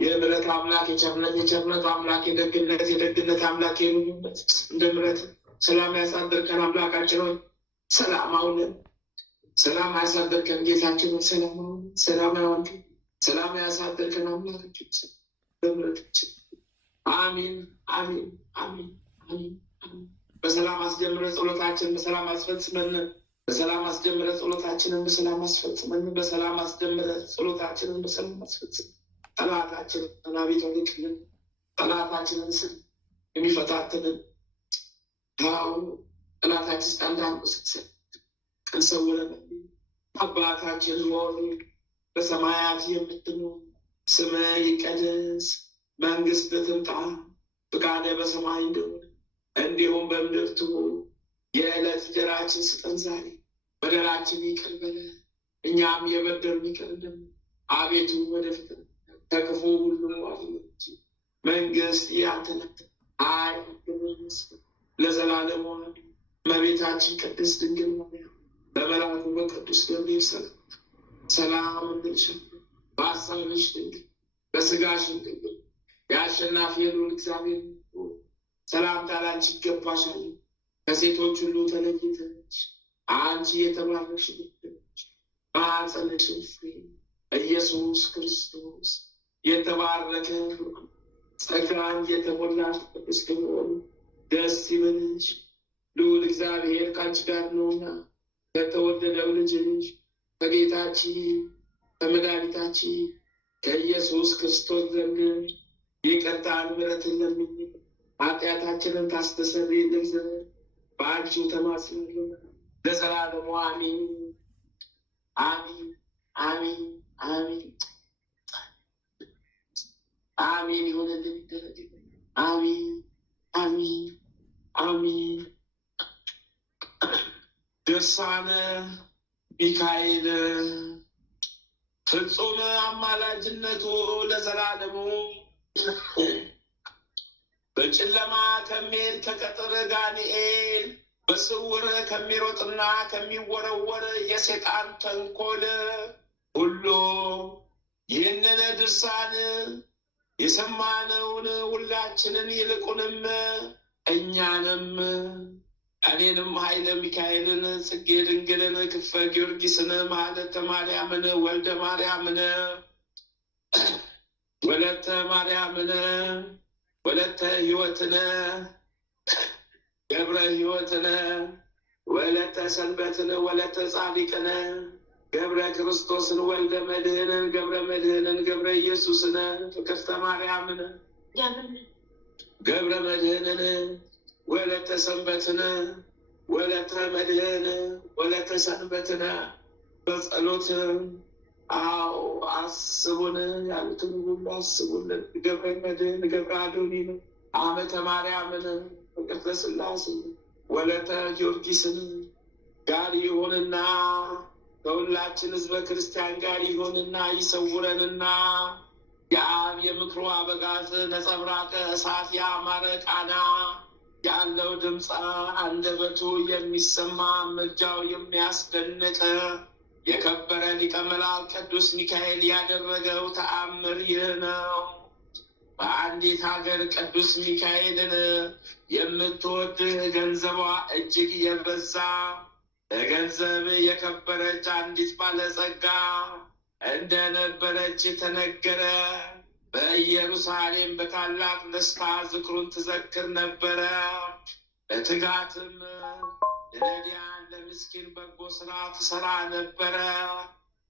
የምሕረት አምላክ የቸርነት አምላክ የደግነት አምላክ የሩህሩህነት እንደ ምሕረት ሰላም ያሳደርከን አምላካችን ሆይ ሰላም አውለን። ሰላም ያሳደርከን ጌታችን ሆይ ሰላም አውለን። ሰላም ያዋልከን ሰላም ያሳደርከን አምላካችን በምሕረታችን አሜን አሜን አሜን አሜን አሜን። በሰላም አስጀምረ ጸሎታችንን በሰላም አስፈጽመን። በሰላም አስጀምረ ጸሎታችንን በሰላም አስፈጽመን። በሰላም አስጀምረ ጸሎታችንን በሰላም አስፈጽመን። ጠላታችንን አቤቱ አድቅልን። ጠላታችንን ስል የሚፈታትንን ጠላታችን ስታንዳንቁስሰ እንሰውረን። አባታችን ሆይ በሰማያት የምትኖር ስምህ ይቀደስ፣ መንግስትህ ትምጣ፣ ፈቃድህ በሰማይ እንደሆነ እንዲሁም በምድር ትሁን። የዕለት እንጀራችንን ስጠን ዛሬ፣ በደላችንን ይቅር በለን እኛም የበደሉንን ይቅር እንደምንል፣ አቤቱ ወደ ፈተና ከክፉ ሁሉ አድነን። መንግስት ያንተ ናት፣ ኃይል ለዘላለሙ አሜን። እመቤታችን ቅድስት ድንግል ማርያም በመልአኩ በቅዱስ ገብርኤል ሰላም እንልሻለን። በሐሳብሽ ድንግል በሥጋሽም ድንግል የአሸናፊ የልዑል እግዚአብሔር ሰላምታ ላንቺ ይገባሻል። ከሴቶች ሁሉ ተለይተሽ አንቺ የተባረክሽ ነሽ፣ ማኅፀንሽም ፍሬ ኢየሱስ ክርስቶስ የተባረከ ጸጋን የተሞላሽ ቅድስት ሆይ ደስ ይበልሽ፣ ልዑል እግዚአብሔር ከአንቺ ጋር ነውና ከተወደደው ልጅሽ ከጌታችን ከመድኃኒታችን ከኢየሱስ ክርስቶስ ዘንድ ይቅርታን ምሕረትን ለምኝ ኃጢአታችንን ታስተሰርይልን ዘንድ በአንቺው ተማጽናለሁ ለዘላለሙ አሜን አሜን አሜን አሜን አሜን። ይሁንልን ይደረግ። አሜን አሜን አሜን። ድርሳነ ሚካኤል ፍጹም አማላጅነቱ ለዘላለሙ በጨለማ ከሚሄድ ከቀትር ጋኔል በስውር ከሚሮጥና ከሚወረወር የሰይጣን ተንኮል ሁሉ ይህንን ድርሳን የሰማነውን ሁላችንን ይልቁንም እኛንም እኔንም ኃይለ ሚካኤልን ጽጌ ድንግልን ክፈ ጊዮርጊስን ማህለተ ማርያምን ወልደ ማርያምን ወለተ ማርያምን ወለተ ሕይወትን ገብረ ሕይወትን ወለተ ሰንበትን ወለተ ጻድቅን ገብረ ክርስቶስን ወልደ መድህንን ገብረ መድህንን ገብረ ኢየሱስን ፍቅርተ ማርያምን ገብረ መድህንን ወለተ ሰንበትን ወለተ መድህን ወለተ ሰንበትን በጸሎት አስቡን ያሉትን ሁሉ አስቡልን። ገብረ መድህን ገብረ አዶኒን አመተ ማርያምን ፍቅርተ ሥላሴ ወለተ ጊዮርጊስን ጋር ይሁንና ከሁላችን ህዝበ ክርስቲያን ጋር ይሁንና ይሰውረንና የአብ የምክሩ አበጋዝ ነጸብራቀ እሳት ያማረ ቃና ያለው ድምፃ አንደበቱ የሚሰማ ምልጃው የሚያስደንቅ የከበረ ሊቀ መላእክት ቅዱስ ሚካኤል ያደረገው ተአምር ይህ ነው። በአንዲት ሀገር ቅዱስ ሚካኤልን የምትወድ ገንዘቧ እጅግ የበዛ በገንዘብ የከበረች አንዲት ባለጸጋ እንደነበረች ተነገረ። በኢየሩሳሌም በታላቅ ደስታ ዝክሩን ትዘክር ነበረ። ለትጋትም ለነዳያን ለምስኪን በጎ ስራ ትሰራ ነበረ።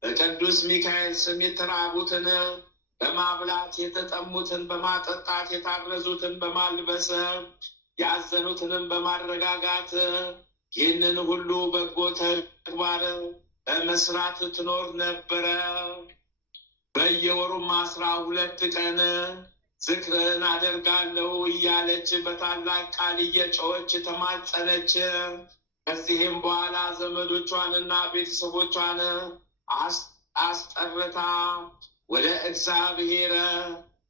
በቅዱስ ሚካኤል ስም የተራቡትን በማብላት የተጠሙትን በማጠጣት የታረዙትን በማልበስ ያዘኑትንም በማረጋጋት ይህንን ሁሉ በጎ ተግባር በመስራት ትኖር ነበረ። በየወሩም 12 ቀን ዝክርን አደርጋለሁ እያለች በታላቅ ቃል እየጮኸች ተማጸነች። ከዚህም በኋላ ዘመዶቿንና ቤተሰቦቿን አስጠርታ ወደ እግዚአብሔር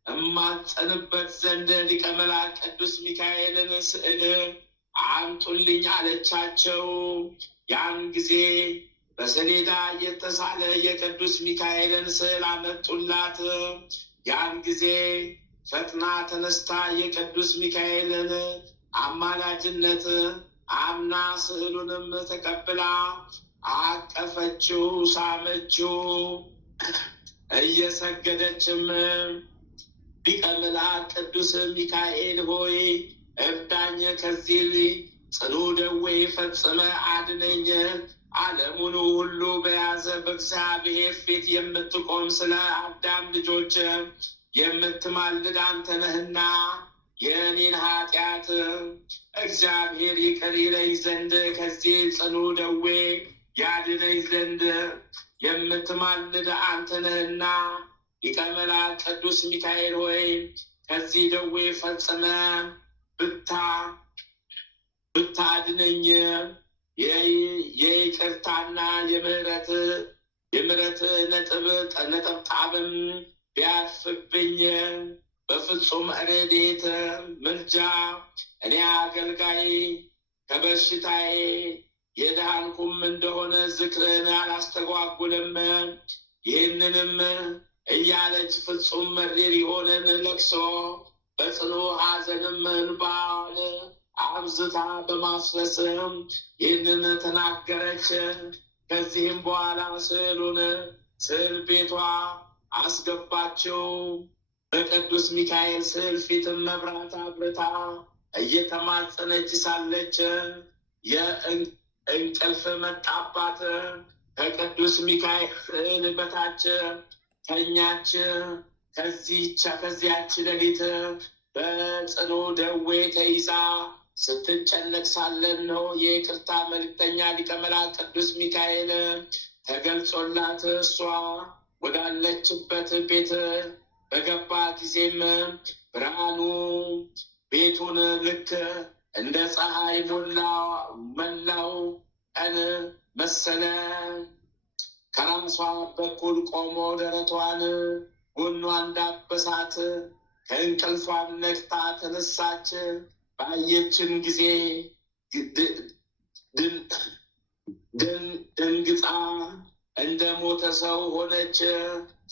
እማጸንበት ዘንድ ሊቀ መላእክት ቅዱስ ሚካኤልን ስዕል አምጡልኝ አለቻቸው። ያን ጊዜ በሰሌዳ የተሳለ የቅዱስ ሚካኤልን ስዕል አመጡላት። ያን ጊዜ ፈጥና ተነስታ የቅዱስ ሚካኤልን አማላጅነት አምና ስዕሉንም ተቀብላ አቀፈችው፣ ሳመችው። እየሰገደችም ሊቀ መላእክት ቅዱስ ሚካኤል ሆይ እርዳኝ፣ ከዚህ ጽኑ ደዌ ፈጽመ አድነኝ። ዓለሙን ሁሉ በያዘ በእግዚአብሔር ፊት የምትቆም ስለ አዳም ልጆች የምትማልድ አንተ ነህና የእኔን ኃጢአት እግዚአብሔር ይቅር ይለኝ ዘንድ ከዚህ ጽኑ ደዌ ያድነኝ ዘንድ የምትማልድ አንተ ነህና ሊቀ መላእክት ቅዱስ ሚካኤል ሆይ ከዚህ ደዌ ፈጽመ ብታድነኝ የይቅርታና የምሕረት ነጠብጣብም ቢያርፍብኝ በፍጹም ረድኤት ምልጃ እኔ አገልጋይ ከበሽታዬ የዳንኩም እንደሆነ ዝክርን አላስተጓጉልም። ይህንንም እያለች ፍጹም መሪር የሆነን ለቅሶ በጽኑ ሐዘንም እንባን አብዝታ በማፍሰስ ይህንን ተናገረች። ከዚህም በኋላ ስዕል ቤቷ አስገባችው። በቅዱስ ሚካኤል ስዕል ፊትም መብራት አብርታ እየተማጸነች ሳለች የእንቅልፍ መጣባት። ከቅዱስ ሚካኤል ስዕል በታች ተኛች። ከዚያች ሌሊት በጽኑ ደዌ ተይዛ ስትጨነቅ ሳለን ነው የይቅርታ መልእክተኛ ሊቀ መላእክት ቅዱስ ሚካኤል ተገልጾላት እሷ ወዳለችበት ቤት በገባ ጊዜም ብርሃኑ ቤቱን ልክ እንደ ፀሐይ መላው ቀን መሰለ። ከራሷ በኩል ቆሞ ደረቷን ጎኗን ዳበሳት። ከእንቅልፏም ነቅታ ተነሳች። ባየችን ጊዜ ደንግጣ እንደ ሞተ ሰው ሆነች።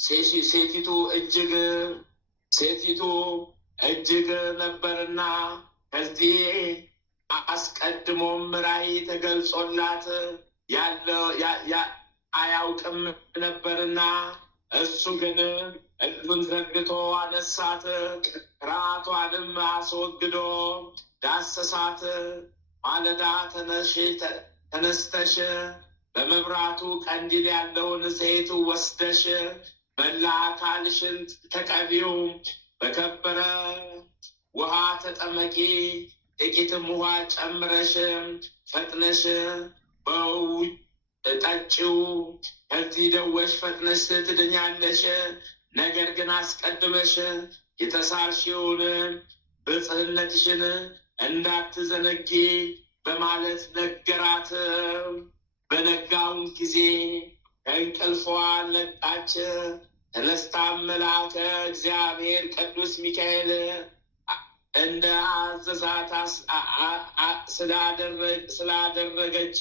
ሴቲቱ እጅግ ነበርና ከዚህ አስቀድሞም ራእይ ተገልጾላት አያውቅም ነበርና እሱ ግን እጁን ዘርግቶ አነሳት፣ ራቷንም አስወግዶ ዳሰሳት። ማለዳ ተነስተሽ በመብራቱ ቀንዲል ያለውን ዘይት ወስደሽ መላ አካልሽን ተቀቢው፣ በከበረ ውሃ ተጠመቂ፣ ጥቂትም ውሃ ጨምረሽ ፈጥነሽ ጠጪው። ከዚህ ደዌሽ ፈጥነሽ ትድኛለሽ። ነገር ግን አስቀድመሽ የተሳልሽውን ብጽዕነትሽን እንዳትዘነጊ በማለት ነገራት። በነጋውን ጊዜ ከእንቅልፏ ነቃች። ተነስታም መልአከ እግዚአብሔር ቅዱስ ሚካኤል እንደ አዘዛት ስላደረገች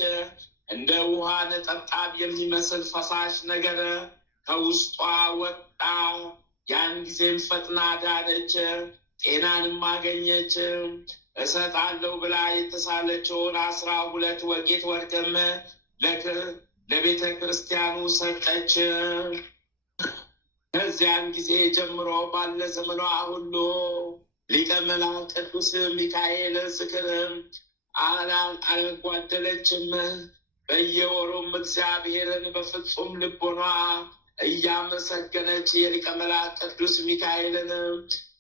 እንደ ውሃ ነጠብጣብ የሚመስል ፈሳሽ ነገር ከውስጧ ወጣ። ያን ጊዜም ፈጥና ዳነች፣ ጤናንም አገኘች። እሰጣለሁ ብላ የተሳለችውን 12 ወቄት ወርቅም ለቤተ ክርስቲያኑ ሰጠች። ከዚያን ጊዜ ጀምሮ ባለ ዘመኗ ሁሉ ሊቀ መላእክት ቅዱስ ሚካኤል ዝክርም አልጓደለችም። በየወሩም እግዚአብሔርን በፍጹም ልቦኗ እያመሰገነች የሊቀ መላእክት ቅዱስ ሚካኤልን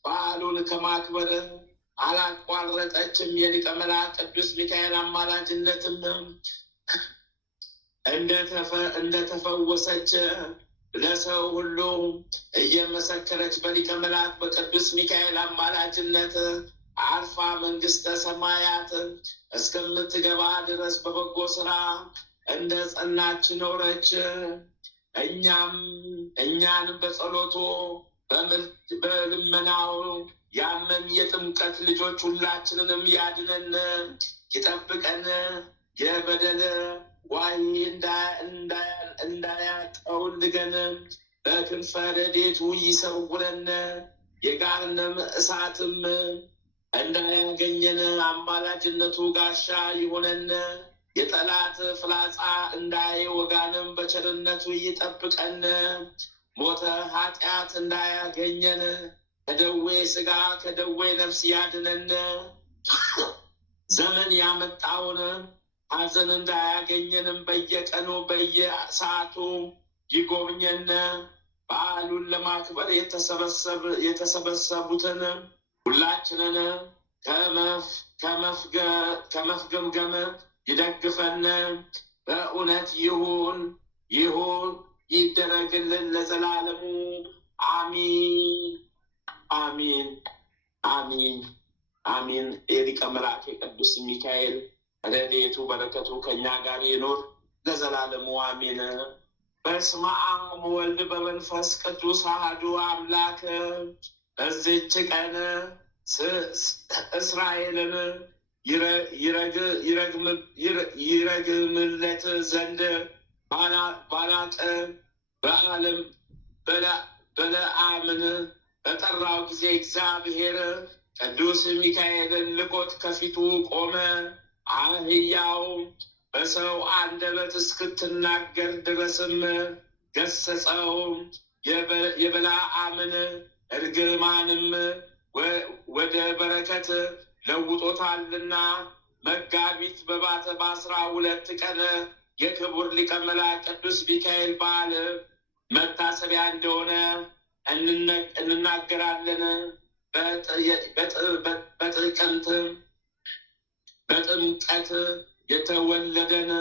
በዓሉን ከማክበር አላቋረጠችም። የሊቀ መላእክት ቅዱስ ሚካኤል አማላጅነትም እንደተፈወሰች ለሰው ሁሉ እየመሰከረች በሊቀ መላእክት በቅዱስ ሚካኤል አማላጅነት አርፋ መንግስተ ሰማያት እስከምትገባ ድረስ በበጎ ስራ እንደ ጸናች ኖረች። እኛንም በጸሎቱ በልመናው ያመን የጥምቀት ልጆች ሁላችንንም ያድነን ይጠብቀን። የበደል ዋይ እንዳያጠውልገን በክንፈ ረድኤቱ ይሰውረን። የገሃነመ እሳትም እንዳያገኘን አማላጅነቱ ጋሻ ይሆነን። የጠላት ፍላጻ እንዳይወጋንም በቸርነቱ ይጠብቀን። ሞተ ኃጢአት እንዳያገኘን ከደዌ ስጋ ከደዌ ነፍስ ያድነን። ዘመን ያመጣውን ሐዘን እንዳያገኘንም በየቀኑ በየሰዓቱ ይጎብኘን። በዓሉን ለማክበር የተሰበሰቡትን ሁላችንን ከመፍገምገም ይደግፈን። በእውነት ይሁን ይደረግልን ለዘላለሙ አሚን አሚን አሚን አሚን። የሊቀ መላእክት የቅዱስ ሚካኤል ረድኤቱ በረከቱ ከኛ ጋር ይኖር ለዘላለሙ አሚን። በስመ አብ ወወልድ በመንፈስ ቅዱስ አሐዱ አምላክ። በዚህች ቀን እስራኤልን ይረግምለት ዘንድ ባላቅ በለዓምን በጠራው ጊዜ እግዚአብሔር ቅዱስ ሚካኤልን ልኮት ከፊቱ ቆመ። አህያው በሰው አንደበት እስክትናገር ድረስም ገሰጸው። የበለዓምን እርግማንም ወደ በረከት ለውጦታልና መጋቢት በባተ በ12 ቀን የክቡር ሊቀ መላእክት ቅዱስ ሚካኤል በዓል መታሰቢያ እንደሆነ እንናገራለን። በጥምቀት የተወለደን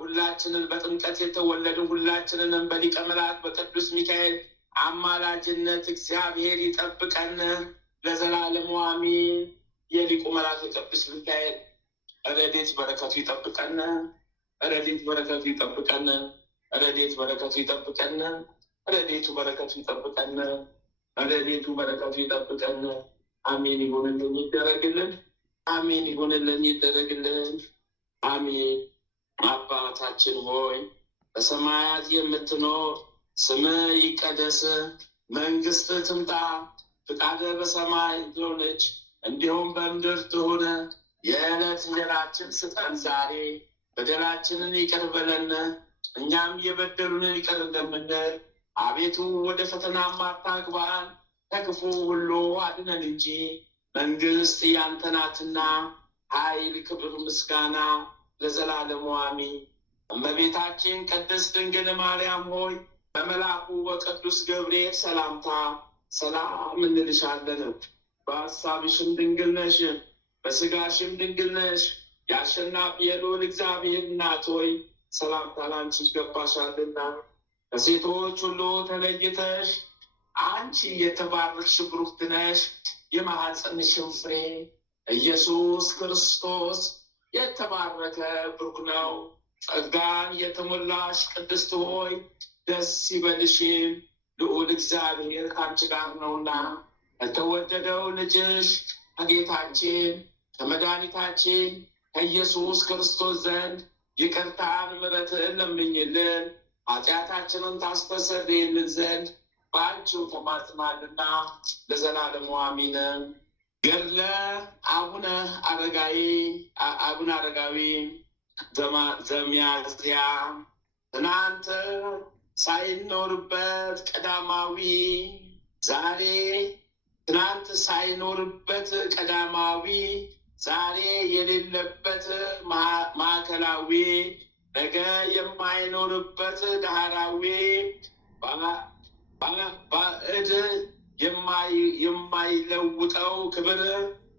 ሁላችንን በጥምቀት የተወለድን ሁላችንንም በሊቀ መላእክት በቅዱስ ሚካኤል አማላጅነት እግዚአብሔር ይጠብቀን ለዘላለሙ አሚን። የሊቁ መልአክ ቅዱስ ሚካኤል ረድኤት በረከቱ ይጠብቀን። ረድኤት በረከቱ ይጠብቀን። ረድኤት በረከቱ ይጠብቀን። ረድኤቱ በረከቱ ይጠብቀን። ረድኤቱ በረከቱ ይጠብቀን። አሜን። ይሁንልን ይደረግልን። አሜን። ይሁንልን ይደረግልን። አሜን። አባታችን ሆይ በሰማያት የምትኖር ስምህ ይቀደስ፣ መንግስትህ ትምጣ፣ ፍቃድህ በሰማይ እንደሆነች እንዲሁም በምድር ትሁን። የዕለት እንጀራችንን ስጠን ዛሬ፣ በደላችንን ይቅር በለን እኛም የበደሉንን ይቅር እንደምንል፣ አቤቱ ወደ ፈተናም አታግባን ከክፉ ሁሉ አድነን እንጂ መንግስት ያንተ ናትና ኃይል፣ ክብር፣ ምስጋና ለዘላለሙ አሜን። እመቤታችን ቅድስት ድንግል ማርያም ሆይ በመልአኩ በቅዱስ ገብርኤል ሰላምታ ሰላም እንልሻለን። በሐሳብሽም ድንግል ነሽ፣ በስጋሽም ድንግል ነሽ። የአሸናፊ የልዑል እግዚአብሔር እናት ሆይ ሰላምታ ላንቺ ይገባሻልና ከሴቶች ሁሉ ተለይተሽ አንቺ የተባረክሽ ብሩክት ነሽ። የማኅፀንሽም ፍሬ ኢየሱስ ክርስቶስ የተባረከ ብሩክ ነው። ጸጋን የተሞላሽ ቅድስት ሆይ ደስ ይበልሽ፣ ልዑል እግዚአብሔር ከአንቺ ጋር ነውና ከተወደደው ልጅሽ ከጌታችን ከመድኃኒታችን ከኢየሱስ ክርስቶስ ዘንድ ይቅርታን ምሕረትን ለምኝልን ኃጢአታችንን ታስተሰርይልን ዘንድ በአንቺው ተማጽናልና ለዘላለሙ አሜን። ገድለ አቡነ አረጋዊ ዘሚያዝያ ትናንት ሳይኖርበት ቀዳማዊ ዛሬ ትናንት ሳይኖርበት ቀዳማዊ ዛሬ የሌለበት ማዕከላዊ ነገ የማይኖርበት ዳህራዊ ባዕድ የማይለውጠው ክብር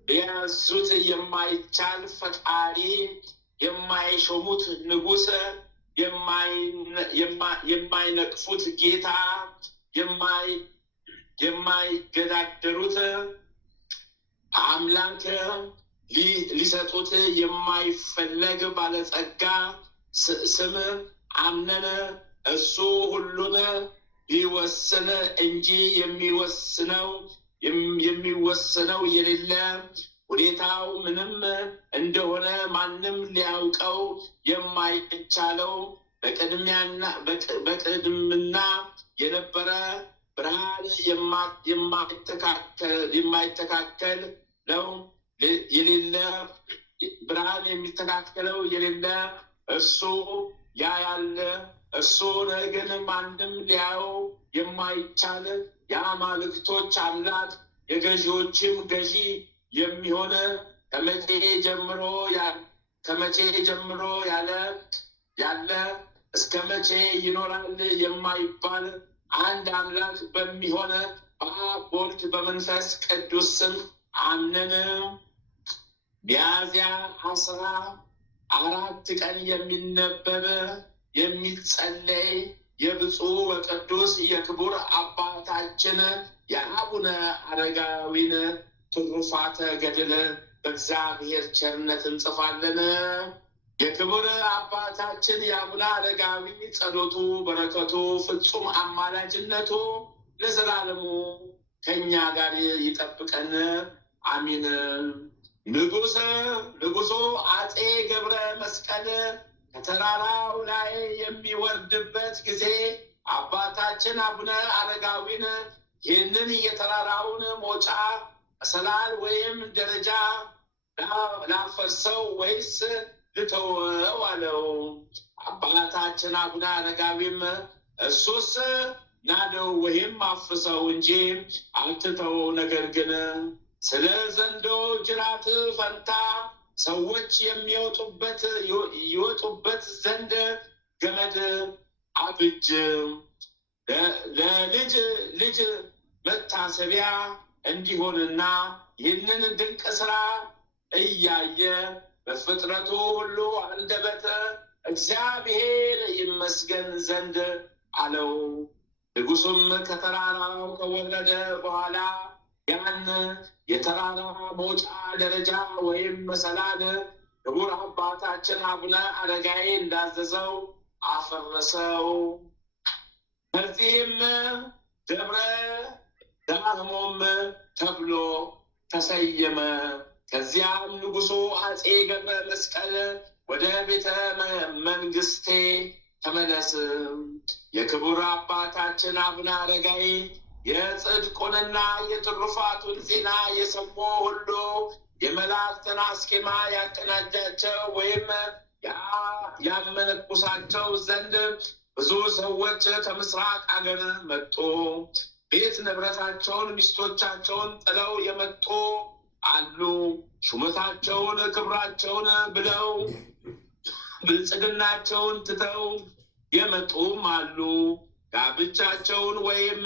ሊያዙት የማይቻል ፈጣሪ የማይሾሙት ንጉሥ የማይነቅፉት ጌታ የማይገዳደሩት አምላክ ሊሰጡት የማይፈለግ ባለጸጋ ስም አምነን እሱ ሁሉን ሊወስን እንጂ የሚወስነው የሌለ ሁኔታው ምንም እንደሆነ ማንም ሊያውቀው የማይቻለው በቅድምና የነበረ ብርሃን የማይተካከል ነው የሌለ ብርሃን የሚተካከለው የሌለ እርሱ ያለ እርሱ ግን ማንም ሊያየው የማይቻል የአማልክቶች አምላክ የገዢዎችም ገዢ የሚሆን ከመቼ ጀምሮ ያለ እስከ መቼ ይኖራል የማይባል አንድ አምላክ በሚሆን በአብ በወልድ በመንፈስ ቅዱስ ስም አምነን ሚያዝያ 14 ቀን የሚነበብ የሚጸለይ የብፁዕ ወቅዱስ የክቡር አባታችን የአቡነ አረጋዊን ትሩፋተ ገድል በእግዚአብሔር ቸርነት እንጽፋለን። የክቡር አባታችን የአቡነ አረጋዊ ጸሎቱ፣ በረከቱ፣ ፍጹም አማላጅነቱ ለዘላለሙ ከእኛ ጋር ይጠብቀን፣ አሚን። ንጉሡ አፄ ገብረ መስቀል ከተራራው ላይ የሚወርድበት ጊዜ አባታችን አቡነ አረጋዊን ይህንን የተራራውን መውጫ መሰላል ወይም ደረጃ ላፈርሰው ወይስ ልተወው አለው። አባታችን አቡነ አረጋዊም እሱስ ናደው ወይም አፍርሰው እንጂ አትተወው፣ ነገር ግን ስለ ዘንዶ ጅራት ፈንታ ሰዎች ይወጡበት ዘንድ ገመድ አብጅ፣ ለልጅ ልጅ መታሰቢያ እንዲሆንና ይህንን ድንቅ ስራ እያየ በፍጥረቱ ሁሉ አንደበት እግዚአብሔር ይመስገን ዘንድ አለው። ንጉሡም ከተራራው ከወረደ በኋላ ያን የተራራ መውጫ ደረጃ ወይም መሰላል ክቡር አባታችን አቡነ አረጋዊ እንዳዘዘው አፈረሰው። ከዚህም ደብረ ዳሞም ተብሎ ተሰየመ። ከዚያም ንጉሡ አፄ ገብረ መስቀል ወደ ቤተ መንግስቴ ተመለስ፣ የክቡር አባታችን አቡነ አረጋዊ የጽድቁንና የትሩፋቱን ዜና የሰሙ ሁሉ የመላእክትን አስኬማ ያቀናጃቸው ወይም ያመነኩሳቸው ዘንድ ብዙ ሰዎች ከምስራቅ አገር መጡ። ቤት ንብረታቸውን፣ ሚስቶቻቸውን ጥለው የመጡ አሉ። ሹመታቸውን፣ ክብራቸውን ብለው ብልጽግናቸውን ትተው የመጡም አሉ። ጋብቻቸውን ወይም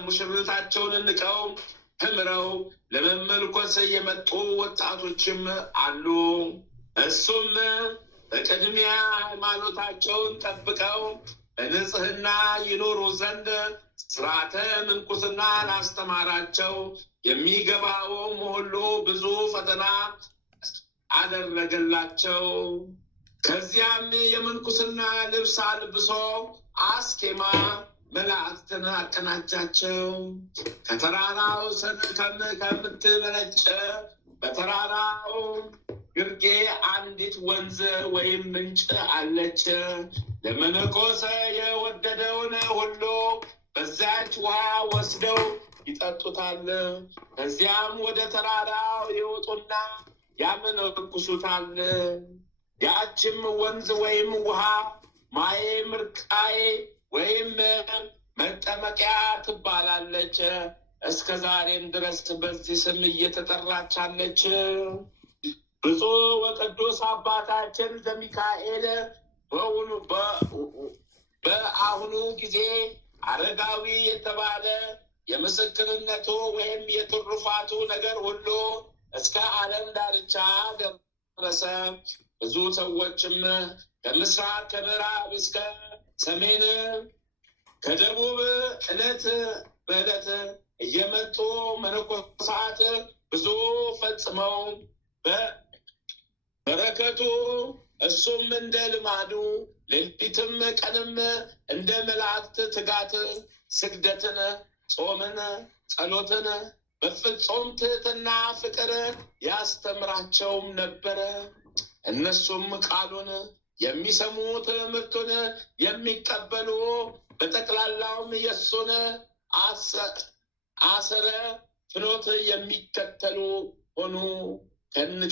ሙሽርነታቸውን ንቀው ተምረው ለመመልኮስ የመጡ ወጣቶችም አሉ። እሱም በቅድሚያ ሃይማኖታቸውን ጠብቀው በንጽህና ይኖሩ ዘንድ ስርዓተ ምንኩስናን አስተማራቸው። የሚገባውም ሁሉ ብዙ ፈተና አደረገላቸው። ከዚያም የምንኩስና ልብስ አልብሶ አስኬማ መላእክትን አቀናጃቸው። ከተራራው ስር ከምትመነጭ በተራራው ግርጌ አንዲት ወንዝ ወይም ምንጭ አለች። ለመነኮስ የወደደውን ሁሉ በዛች ውሃ ወስደው ይጠጡታል። ከዚያም ወደ ተራራው ይወጡና ያመነኩሱታል። ያ ያችም ወንዝ ወይም ውሃ ማየ ምርቃዬ ወይም መጠመቂያ ትባላለች። እስከ ዛሬም ድረስ በዚህ ስም እየተጠራች አለች። ብፁዕ ወቅዱስ አባታችን ዘሚካኤል በአሁኑ ጊዜ አረጋዊ የተባለ የምስክርነቱ ወይም የትሩፋቱ ነገር ሁሉ እስከ ዓለም ዳርቻ ደረሰ። ብዙ ሰዎችም ከምስራቅ ከምዕራብ እስከ ሰሜን ከደቡብ ዕለት በዕለት እየመጡ መነኮሳት ብዙ ፈጽመው በረከቱ እሱም እንደ ልማዱ ሌሊትም ቀንም እንደ መላእክት ትጋት ስግደትን፣ ጾምን፣ ጸሎትን በፍጹም ትሕትና ፍቅር ያስተምራቸውም ነበረ። እነሱም ቃሉን የሚሰሙ ትምህርቱን የሚቀበሉ በጠቅላላውም የእሱን አሰረ ፍኖት የሚከተሉ ሆኑ።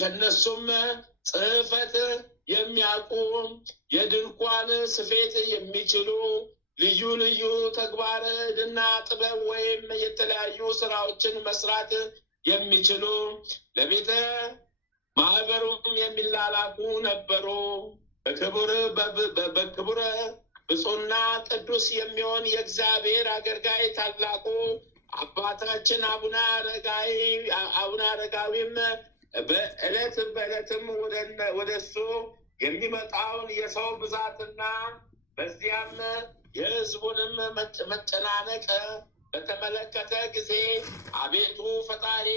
ከነሱም ጽሕፈት የሚያውቁ የድንኳን ስፌት የሚችሉ ልዩ ልዩ ተግባር ዕድና ጥበብ ወይም የተለያዩ ስራዎችን መስራት የሚችሉ ለቤተ ማህበሩም የሚላላኩ ነበሩ። በክቡር ብፁዕና ቅዱስ የሚሆን የእግዚአብሔር አገልጋይ ታላቁ አባታችን አቡነ አረጋዊም በዕለት በዕለትም ወደ እሱ የሚመጣውን የሰው ብዛትና በዚያም የሕዝቡንም መጨናነቅ በተመለከተ ጊዜ አቤቱ ፈጣሪ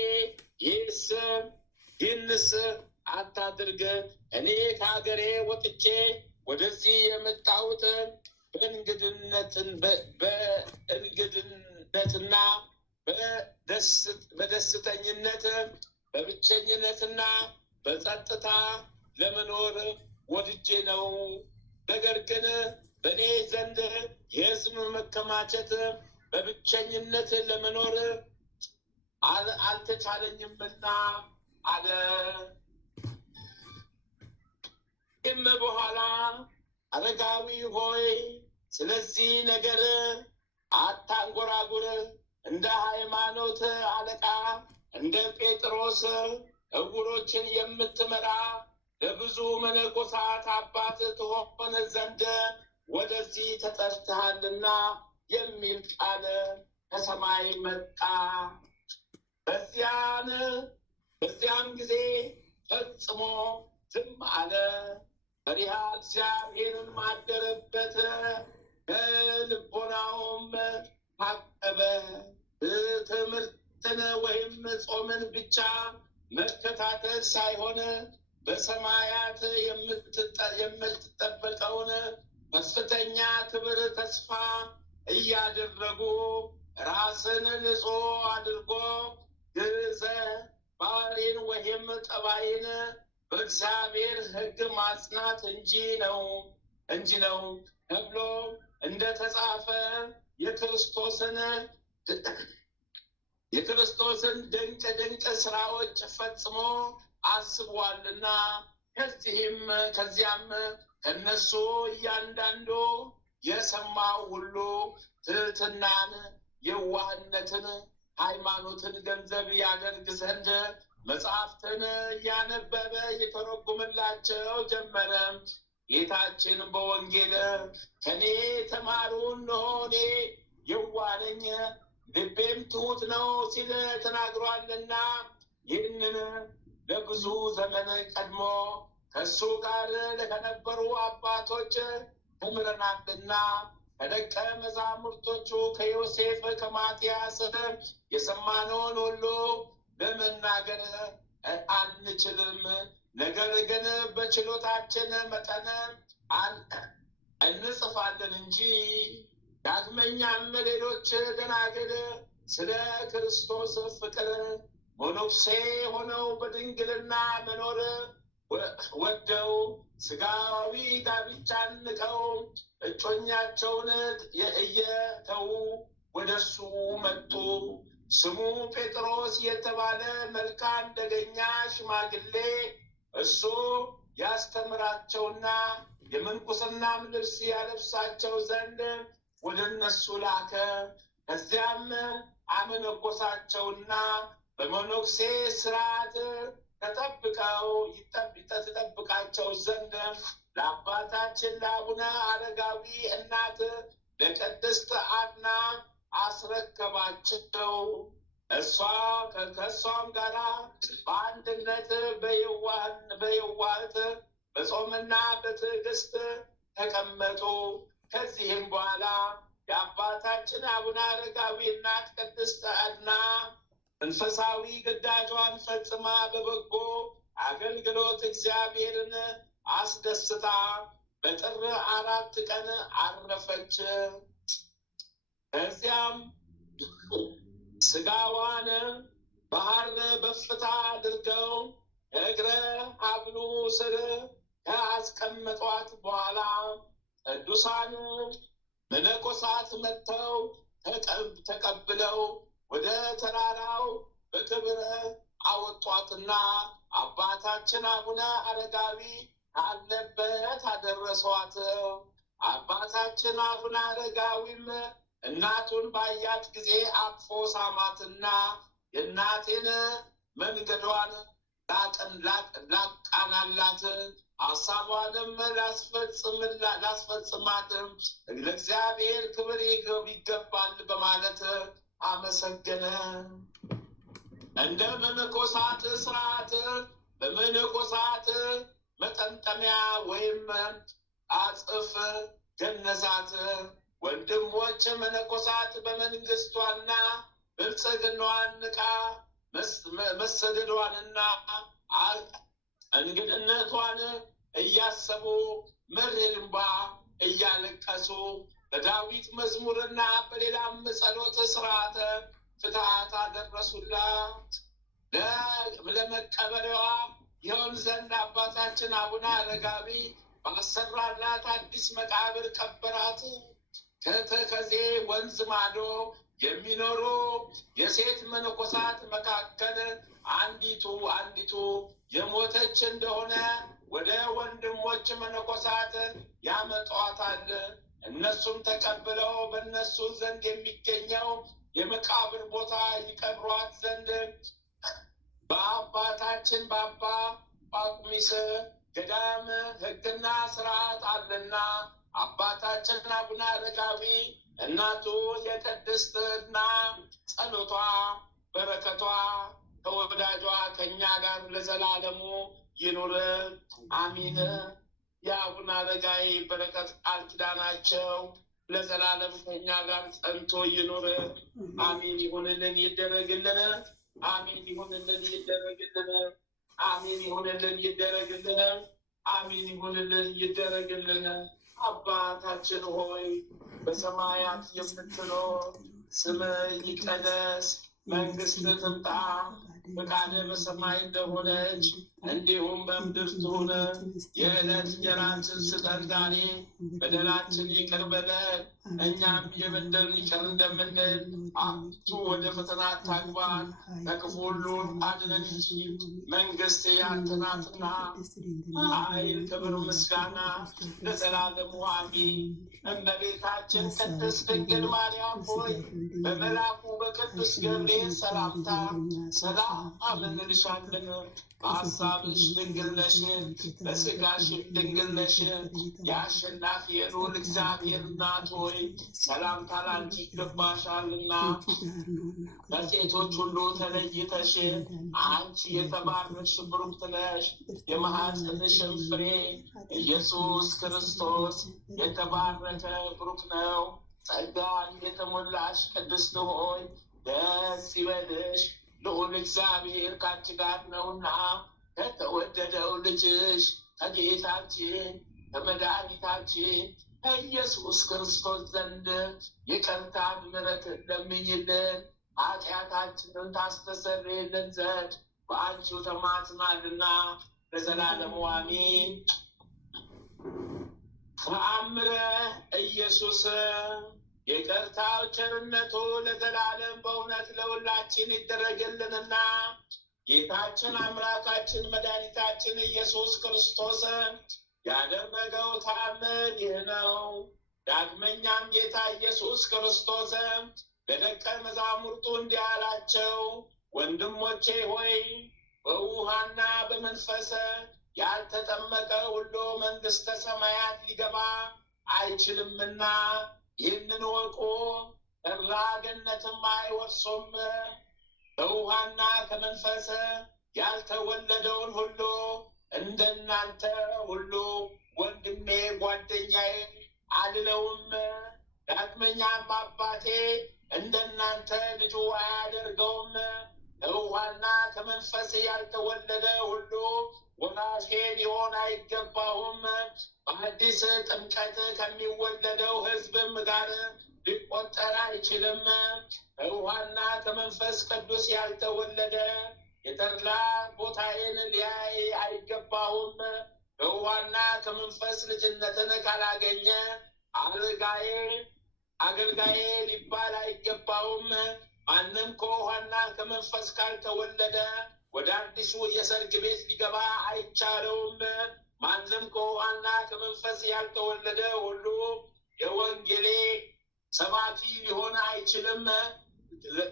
ይህንስ አታድርግ፣ እኔ ከሀገሬ ወጥቼ ወደዚህ የመጣሁት በእንግድነትና በደስተኝነት በብቸኝነትና በጸጥታ ለመኖር ወድጄ ነው። ነገር ግን በእኔ ዘንድ የሕዝብ መከማቸት በብቸኝነት ለመኖር አልተቻለኝምና አለ። ይህም በኋላ አረጋዊ ሆይ ስለዚህ ነገር አታንጎራጉር፣ እንደ ሃይማኖት አለቃ እንደ ጴጥሮስ ዕውሮችን የምትመራ ለብዙ መነኮሳት አባት ትሆን ዘንድ ወደዚህ ተጠርተሃልና የሚል ቃል ከሰማይ መጣ። በዚያም ጊዜ ፈጽሞ ዝም አለ። ፈሪሃ እግዚአብሔርን አደረበት፣ ከልቦናውም ታቀበ። ትምህርትን ወይም ጾምን ብቻ መከታተል ሳይሆን በሰማያት የምትጠበቀውን ከፍተኛ ክብር ተስፋ እያደረጉ ራስን ንጹሕ አድርጎ ግዘ ባህሪን ወይም ጠባይን በእግዚአብሔር ሕግ ማጽናት እንጂ ነው ተብሎ እንደተጻፈ የክርስቶስን ድንቅ ስራዎች ፈጽሞ አስቧልና። ከዚያም ከነሱ እያንዳንዱ የሰማው ሁሉ ትሕትናን፣ የዋህነትን፣ ሃይማኖትን ገንዘብ ያደርግ ዘንድ መጽሐፍትን እያነበበ የተረጉምላቸው ጀመረ። ጌታችን በወንጌል ከኔ ተማሩ፣ እነሆ እኔ የዋህ ነኝ ልቤም ትሑት ነው ሲል ተናግሯልና። ይህንን ለብዙ ዘመን ቀድሞ ከእሱ ጋር ከነበሩ አባቶች ተምረናልና ከደቀ መዛሙርቶቹ ከዮሴፍ ከማትያስ የሰማነውን ሁሉ በመናገር አንችልም። ነገር ግን በችሎታችን መጠን እንጽፋለን እንጂ። ዳግመኛም ሌሎች ደናግል ስለ ክርስቶስ ፍቅር ሞኖክሴ ሆነው በድንግልና መኖር ወደው ስጋዊ ጋብቻን ንቀው እጮኛቸውን እየተዉ ወደ እሱ መጡ። ስሙ ጴጥሮስ የተባለ መልካም ደገኛ ሽማግሌ እሱ ያስተምራቸውና የምንኩስናም ልብስ ያለብሳቸው ዘንድ ወደ እነሱ ላከ። ከዚያም አመነኮሳቸውና በመነኩሴ ስርዓት ተጠብቃቸው ዘንድ ለአባታችን ለአቡነ አረጋዊ እናት ለቅድስት ዓድና አስረከባቸው። ከእሷም ጋር በአንድነት በየዋህት በጾምና በትዕግስት ተቀመጡ። ከዚህም በኋላ የአባታችን አቡነ አረጋዊ እናት ቅድስት ዓድና መንፈሳዊ ግዳጇን ፈጽማ በበጎ አገልግሎት እግዚአብሔርን አስደስታ በጥር 4 ቀን አረፈች። ከዚያም ስጋዋን ባህር በፍታ አድርገው እግረ ሐብሉ ስር ካስቀመጧት በኋላ ቅዱሳን መነኮሳት መጥተው ተቀብለው ወደ ተራራው በክብር አወጧትና አባታችን አቡነ አረጋዊ አለበት አደረሷት። አባታችን አቡነ አረጋዊም እናቱን ባያት ጊዜ አቅፎ ሳማትና የእናቴን መንገዷን ላቃናላት ሀሳቧንም ላስፈጽማት ለእግዚአብሔር ክብር ይገባል በማለት አመሰገነ። እንደ መነኮሳት ስርዓት በመነኮሳት መጠምጠሚያ ወይም አጽፍ ገነዛት። ወንድሞች መነኮሳት በመንግስቷና ብልጽግናዋን ንቃ መሰደዷንና እንግድነቷን እያሰቡ መሪር እንባ እያለቀሱ በዳዊት መዝሙርና በሌላም ጸሎት ስርዓተ ፍትሐት አደረሱላት። ለመቀበሪያዋ ይሆን ዘንድ አባታችን አቡነ አረጋዊ ባሰራላት አዲስ መቃብር ቀበራት። ከተከዜ ወንዝ ማዶ የሚኖሩ የሴት መነኮሳት መካከል አንዲቱ የሞተች እንደሆነ ወደ ወንድሞች መነኮሳት ያመጧታል። እነሱም ተቀብለው በእነሱ ዘንድ የሚገኘው የመቃብር ቦታ ይቀብሯት ዘንድ በአባታችን በአባ ጳኩሚስ ገዳም ሕግና ስርዓት አለና አባታችን አቡነ አረጋዊ እናቱ የቅድስትና ጸሎቷ በረከቷ ከወዳጇ ከእኛ ጋር ለዘላለሙ ይኑር አሚን። የአቡነ አረጋዊ በረከት ቃል ኪዳናቸው ለዘላለም ከእኛ ጋር ጸንቶ ይኑር አሚን። ይሁንልን ይደረግልን አሚን። ይሁንልን ይደረግልን አሚን። ይሁንልን ይደረግልን አሚን። ይሁንልን ይደረግልን። አባታችን ሆይ በሰማያት የምትኖር ስምህ ይቀደስ፣ መንግሥትህ ትምጣ፣ ፈቃድህ በሰማይ እንደሆነች እንዲሁም በምድር ትሁን። የዕለት እንጀራችንን ስጠን ዛሬ፣ በደላችን ይቅር በለን እኛም የበደሉንን ይቅር እንደምንል፣ አቤቱ ወደ ፈተና አታግባን ከክፉ ሁሉ አድነን እንጂ መንግሥት ያንተ ናትና፣ ኃይል፣ ክብር፣ ምስጋና ለዘላለሙ አሜን። እመቤታችን ቅድስት ድንግል ማርያም ሆይ በመልአኩ በቅዱስ ገብርኤል ሰላምታ ሰላም እንልሻለን። በሐሳብሽ ድንግል ነሽ፣ በሥጋሽም ድንግል ነሽ። የአሸናፊ የልዑል እግዚአብሔር እናት ሆይ ሰላምታ ላንቺ ይገባሻልና ከሴቶች ሁሉ ተለይተሽ አንቺ የተባረክሽ ብሩክት ነሽ። የማኅፀንሽም ፍሬ ኢየሱስ ክርስቶስ የተባረከ ብሩክ ነው። ጸጋን የተሞላሽ ቅድስት ሆይ ደስ ይበልሽ፣ ልዑል እግዚአብሔር ከአንቺ ጋር ነውና ከተወደደው ልጅሽ ከጌታችን ከመድኃኒታችን ከኢየሱስ ክርስቶስ ዘንድ ይቅርታን ምሕረትን ለምኝልን ኃጢአታችንን ታስተሰርይልን ዘንድ በአንቺው ተማጽናልና ለዘላለሙ አሜን። ተአምረ ኢየሱስ ይቅርታው ቸርነቱ ለዘላለም በእውነት ለሁላችን ይደረግልንና ጌታችን አምላካችን መድኃኒታችን ኢየሱስ ክርስቶስ ያደረገው ተአምር ይህ ነው። ዳግመኛም ጌታ ኢየሱስ ክርስቶስ ለደቀ መዛሙርቱ እንዲህ አላቸው፣ ወንድሞቼ ሆይ በውሃና በመንፈስ ያልተጠመቀ ሁሉ መንግሥተ ሰማያት ሊገባ አይችልምና ይህንን ወቁ፣ ተድላ ገነትም አይወርሱም። በውሃና ከመንፈስ ያልተወለደውን ሁሉ እንደናንተ ሁሉ ወንድሜ ጓደኛዬ አልለውም። ዳግመኛም አባቴ እንደናንተ ልጁ አያደርገውም። ከውሃና ከመንፈስ ያልተወለደ ሁሉ ወራሼ ሊሆን አይገባውም። በአዲስ ጥምቀት ከሚወለደው ሕዝብም ጋር ሊቆጠር አይችልም። ከውሃና ከመንፈስ ቅዱስ ያልተወለደ የተድላ ቦታዬን ሊያይ አይገባውም። ከውሃና ከመንፈስ ልጅነትን ካላገኘ አገልጋዬ ሊባል አይገባውም። ማንም ከውሃና ከመንፈስ ካልተወለደ ወደ አዲሱ የሰርግ ቤት ሊገባ አይቻለውም። ማንም ከውሃና ከመንፈስ ያልተወለደ ሁሉ የወንጌሌ ሰባኪ ሊሆን አይችልም።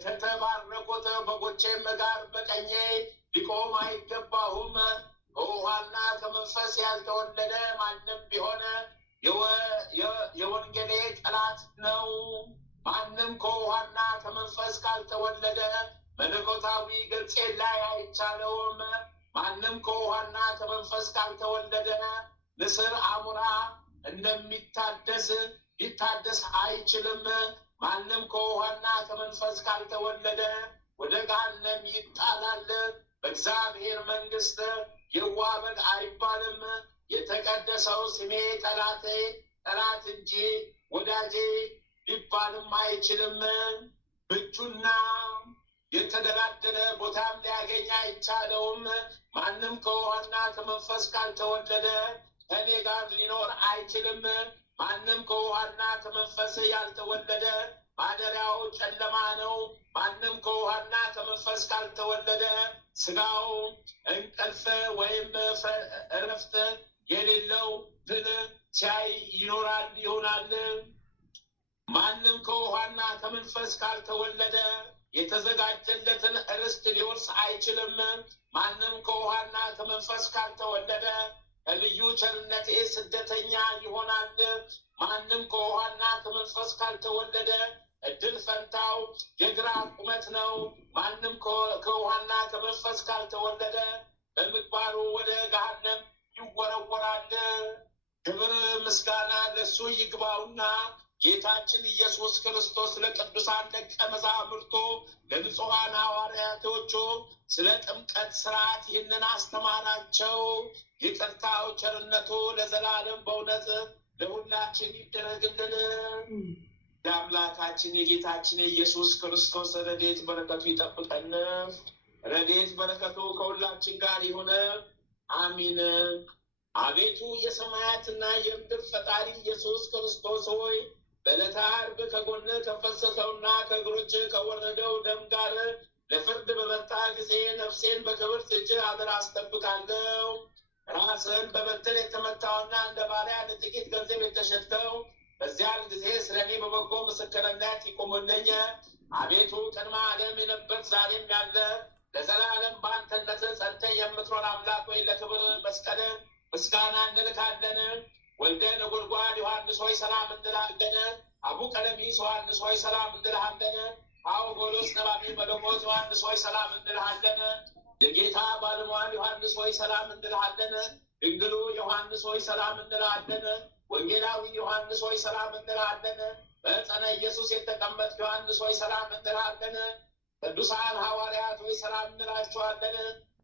ከተባረኩት በጎቼም ጋር በቀኜ ሊቆም አይገባውም። ከውሃና ከመንፈስ ያልተወለደ ማንም ቢሆን የወንጌሌ ጠላት ነው። ማንም ከውሃና ከመንፈስ ካልተወለደ መለኮታዊ ገጽ ላይ አይቻለውም። ማንም ከውሃና ከመንፈስ ካልተወለደ ንስር አሞራ እንደሚታደስ ሊታደስ አይችልም። ማንም ከውሃና ከመንፈስ ካልተወለደ ወደ ገሃነም ይጣላል። በእግዚአብሔር መንግሥት የዋህ በግ አይባልም። የተቀደሰው ስሜ ጠላት እንጂ ወዳጄ ሊባልም አይችልም። ምቹና የተደላደለ ቦታም ሊያገኝ አይቻለውም። ማንም ከውሃና ከመንፈስ ካልተወለደ ከእኔ ጋር ሊኖር አይችልም። ማንም ከውሃና ከመንፈስ ያልተወለደ ማደሪያው ጨለማ ነው። ማንም ከውሃና ከመንፈስ ካልተወለደ ስጋው እንቅልፍ ወይም እረፍት የሌለው ብል ሲያይ ይሆናል። ማንም ከውሃና ከመንፈስ ካልተወለደ የተዘጋጀለትን ርስት ሊወርስ አይችልም። ማንም ከውሃና ከመንፈስ ካልተወለደ ከልዩ ቸርነቴ ስደተኛ ይሆናል። ማንም ከውሃና ከመንፈስ ካልተወለደ እድል ፈንታው የግራ ቁመት ነው። ማንም ከውሃና ከመንፈስ ካልተወለደ በምግባሩ ወደ ገሃነም ይወረወራል። ክብር ምስጋና ለሱ ይግባውና ጌታችን ኢየሱስ ክርስቶስ ለቅዱሳን ደቀ መዛሙርቱ ለንጹሐን ሐዋርያቶቹ ስለ ጥምቀት ሥርዓት ይህንን አስተማራቸው። ይቅርታው ቸርነቱ ለዘላለም በእውነት ለሁላችን ይደረግልን። የአምላካችን የጌታችን የኢየሱስ ክርስቶስ ረድኤት በረከቱ ይጠብቀን። ረድኤት በረከቱ ከሁላችን ጋር ይሁን፣ አሚን። አቤቱ የሰማያትና የምድር ፈጣሪ ኢየሱስ ክርስቶስ ሆይ በዕለተ ዓርብ ከጎንህ ከፈሰሰውና ከእግሮች ከወረደው ደም ጋር ለፍርድ በመጣ ጊዜ ነፍሴን በክብርት እጅህ አደራ አስጠብቃለሁ። ራስህን በበትር የተመታውና እንደ ባሪያ ለጥቂት ገንዘብ የተሸጥከው በዚያን ጊዜ ስለ እኔ በበጎ ምስክርነት ይቆሙልኝ። አቤቱ ቅድመ ዓለም የነበርክ ዛሬም ያለ ለዘላለም በአንተነት ጸንተህ የምትኖር አምላክ ወይ ለክብር መስቀል ምስጋና እንልካለን። ወልደ ነጎድጓድ ዮሐንስ ሆይ ሰላም እንልሃለን። አቡ ቀለሚስ ዮሐንስ ሆይ ሰላም እንልሃለን። አውጎሎስ ነባቢ መለኮት ዮሐንስ ሆይ ሰላም እንልሃለን። የጌታ ባለሟል ዮሐንስ ሆይ ሰላም እንልሃለን። ድንግሉ ዮሐንስ ሆይ ሰላም እንልሃለን። ወንጌላዊ ዮሐንስ ሆይ ሰላም እንልሃለን። በዕፀነ ኢየሱስ የተቀመጥክ ዮሐንስ ሆይ ሰላም እንልሃለን። ቅዱሳን ሐዋርያት ሆይ ሰላም እንላችኋለን።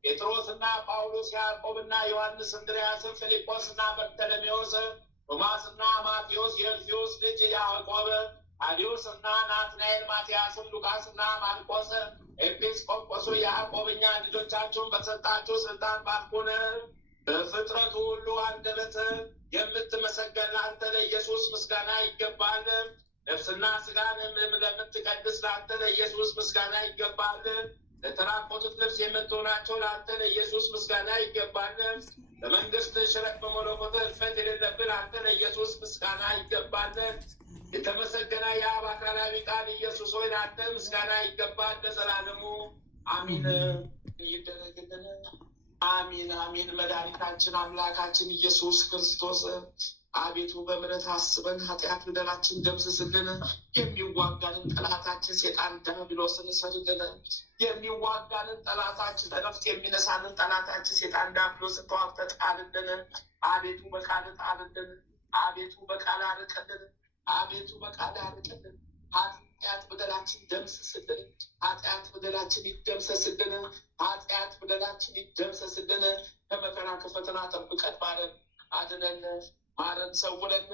ጴጥሮስና ጳውሎስ፣ ያዕቆብና ዮሐንስ፣ እንድርያስን፣ ፊልጶስና በርተሎሜዎስ፣ ቶማስና ማቴዎስ፣ የእልፍዮስ ልጅ ያዕቆብ፣ ታዴዎስና ናትናኤል፣ ማትያስም፣ ሉቃስና ማርቆስ፣ ኤጲስቆጶሱ ያዕቆብ፣ እኛ ልጆቻችሁን በሰጣችሁ ስልጣን ባርኩን። በፍጥረቱ ሁሉ አንደበት የምትመሰገን ለአንተ ለኢየሱስ ምስጋና ይገባል። ነፍስና ስጋንም ለምትቀድስ ለአንተ ለኢየሱስ ምስጋና ይገባል። ለተራቆቱት ልብስ የምትሆናቸው ለአንተ ለኢየሱስ ምስጋና ይገባል። በመንግስት ሽረት በመለኮት እልፈት የሌለብን አንተ ለኢየሱስ ምስጋና ይገባል። የተመሰገነ የአብ አካላዊ ቃል ኢየሱስ ሆይ ለአንተ ምስጋና ይገባል ለዘላለሙ አሚን። ይደረግልን። አሚን አሚን። መድኃኒታችን አምላካችን ኢየሱስ ክርስቶስ አቤቱ በምሕረት አስበን ኃጢአት በደላችን ደምስስልን። የሚዋጋንን ጠላታችን ሴጣን ዲያብሎስን ሰድልን። የሚዋጋንን ጠላታችን እረፍት የሚነሳንን ጠላታችን ሴጣን ዲያብሎስን ተዋግተህ ጣልልን። አቤቱ በቃል ጣልልን። አቤቱ በቃል አርቅልን። አቤቱ በቃል አርቅልን። ኃጢአት በደላችን ደምስስልን። ኃጢአት በደላችን ይደምሰስልን። ኃጢአት በደላችን ይደምሰስልን። ከመከራ ከፈተና ጠብቀን ማረን አድነን። ማረን ሰውረን።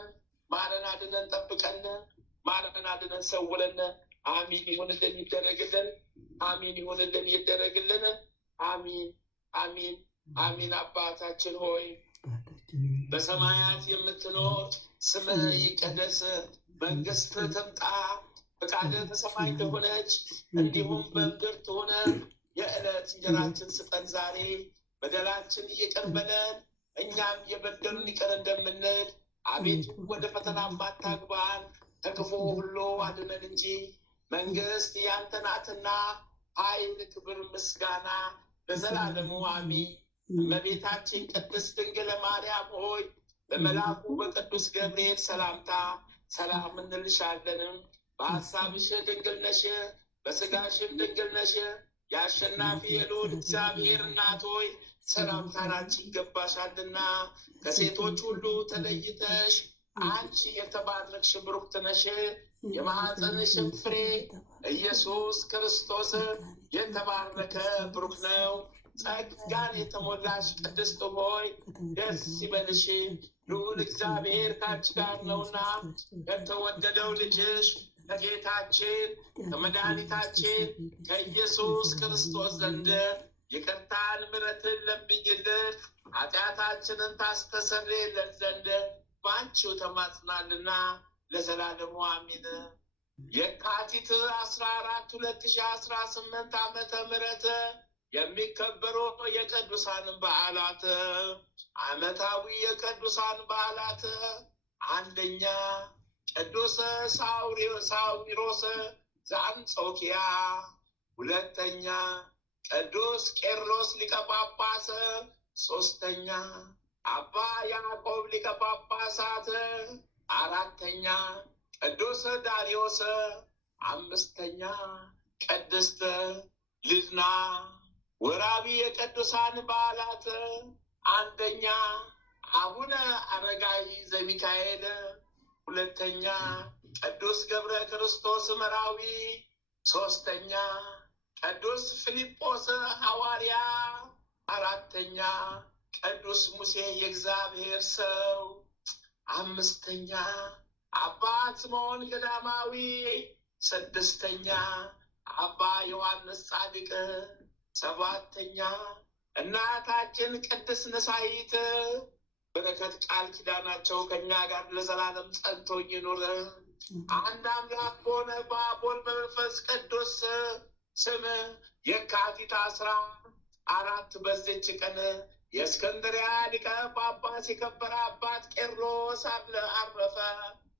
ማረን አድነን ጠብቀን። ማረን አድነን ሰውረን። አሚን ይሁንልን ይደረግልን። አሚን ይሁንልን ይደረግልን። አሚን አሚን አሚን። አባታችን ሆይ በሰማያት የምትኖር ስምህ ይቀደስ፣ መንግስትህ ትምጣ፣ ፈቃድህ በሰማይ እንደሆነች እንዲሁም በምድር ትሁን። የዕለት እንጀራችንን ስጠን ዛሬ፣ በደላችን ይቅር በለን እኛም የበደሉን ይቅር እንደምንል፣ አቤቱ ወደ ፈተና አታግባን ከክፉ ሁሉ አድነን እንጂ መንግስት ያንተ ናትና ኃይል፣ ክብር፣ ምስጋና ለዘላለሙ አሜን። እመቤታችን ቅድስት ድንግል ማርያም ሆይ በመልአኩ በቅዱስ ገብርኤል ሰላምታ ሰላም እንልሻለን። በሐሳብሽ ድንግል ነሽ፣ በስጋሽም ድንግል ነሽ። የአሸናፊ የልዑል እግዚአብሔር እናት ሆይ ሰላምታ ላንቺ ይገባሻልና ከሴቶች ሁሉ ተለይተሽ አንቺ የተባረክሽ ብሩክት ነሽ። የማኅፀንሽም ፍሬ ኢየሱስ ክርስቶስ የተባረከ ብሩክ ነው። ጸጋን የተሞላሽ ቅድስት ሆይ ደስ ይበልሽ፣ ልዑል እግዚአብሔር ካንቺ ጋር ነውና ከተወደደው ልጅሽ ከጌታችን ከመድኃኒታችን ከኢየሱስ ክርስቶስ ዘንድ ይቅርታን ምሕረትን ለምኝልን ኃጢአታችንን ታስተሰርይልን ዘንድ በአንቺው ተማጽናልና ለዘላለሙ አሚን። የካቲት 14 2018 ዓመተ ምህረት የሚከበሩ የቅዱሳን በዓላት። ዓመታዊ የቅዱሳን በዓላት፣ አንደኛ ቅዱስ ሳዊሮስ ዘአንጾኪያ፣ ሁለተኛ ቅዱስ ቄርሎስ ሊቀ ጳጳስ፣ ሶስተኛ አባ ያዕቆብ ሊቀ ጳጳሳት፣ አራተኛ ቅዱስ ዳርዮስ፣ አምስተኛ ቅድስት ልድና። ወራዊ የቅዱሳን በዓላት፣ አንደኛ አቡነ አረጋዊ ዘሚካኤል፣ ሁለተኛ ቅዱስ ገብረ ክርስቶስ መራዊ፣ ሶስተኛ ቅዱስ ፊልጶስ ሐዋርያ፣ አራተኛ ቅዱስ ሙሴ የእግዚአብሔር ሰው፣ አምስተኛ አባ ስምዖን ገዳማዊ፣ ስድስተኛ አባ ዮሐንስ ጻድቅ፣ ሰባተኛ እናታችን ቅድስት ነሳይት። በረከት ቃል ኪዳናቸው ከኛ ጋር ለዘላለም ጸንቶ ይኑር። አንድ አምላክ በሆነ በአብ ወልድ በመንፈስ ቅዱስ ስም የካቲት 14 በዚች ቀን የእስክንድርያ ሊቀ ጳጳስ የከበረ አባት ቄርሎስ አረፈ።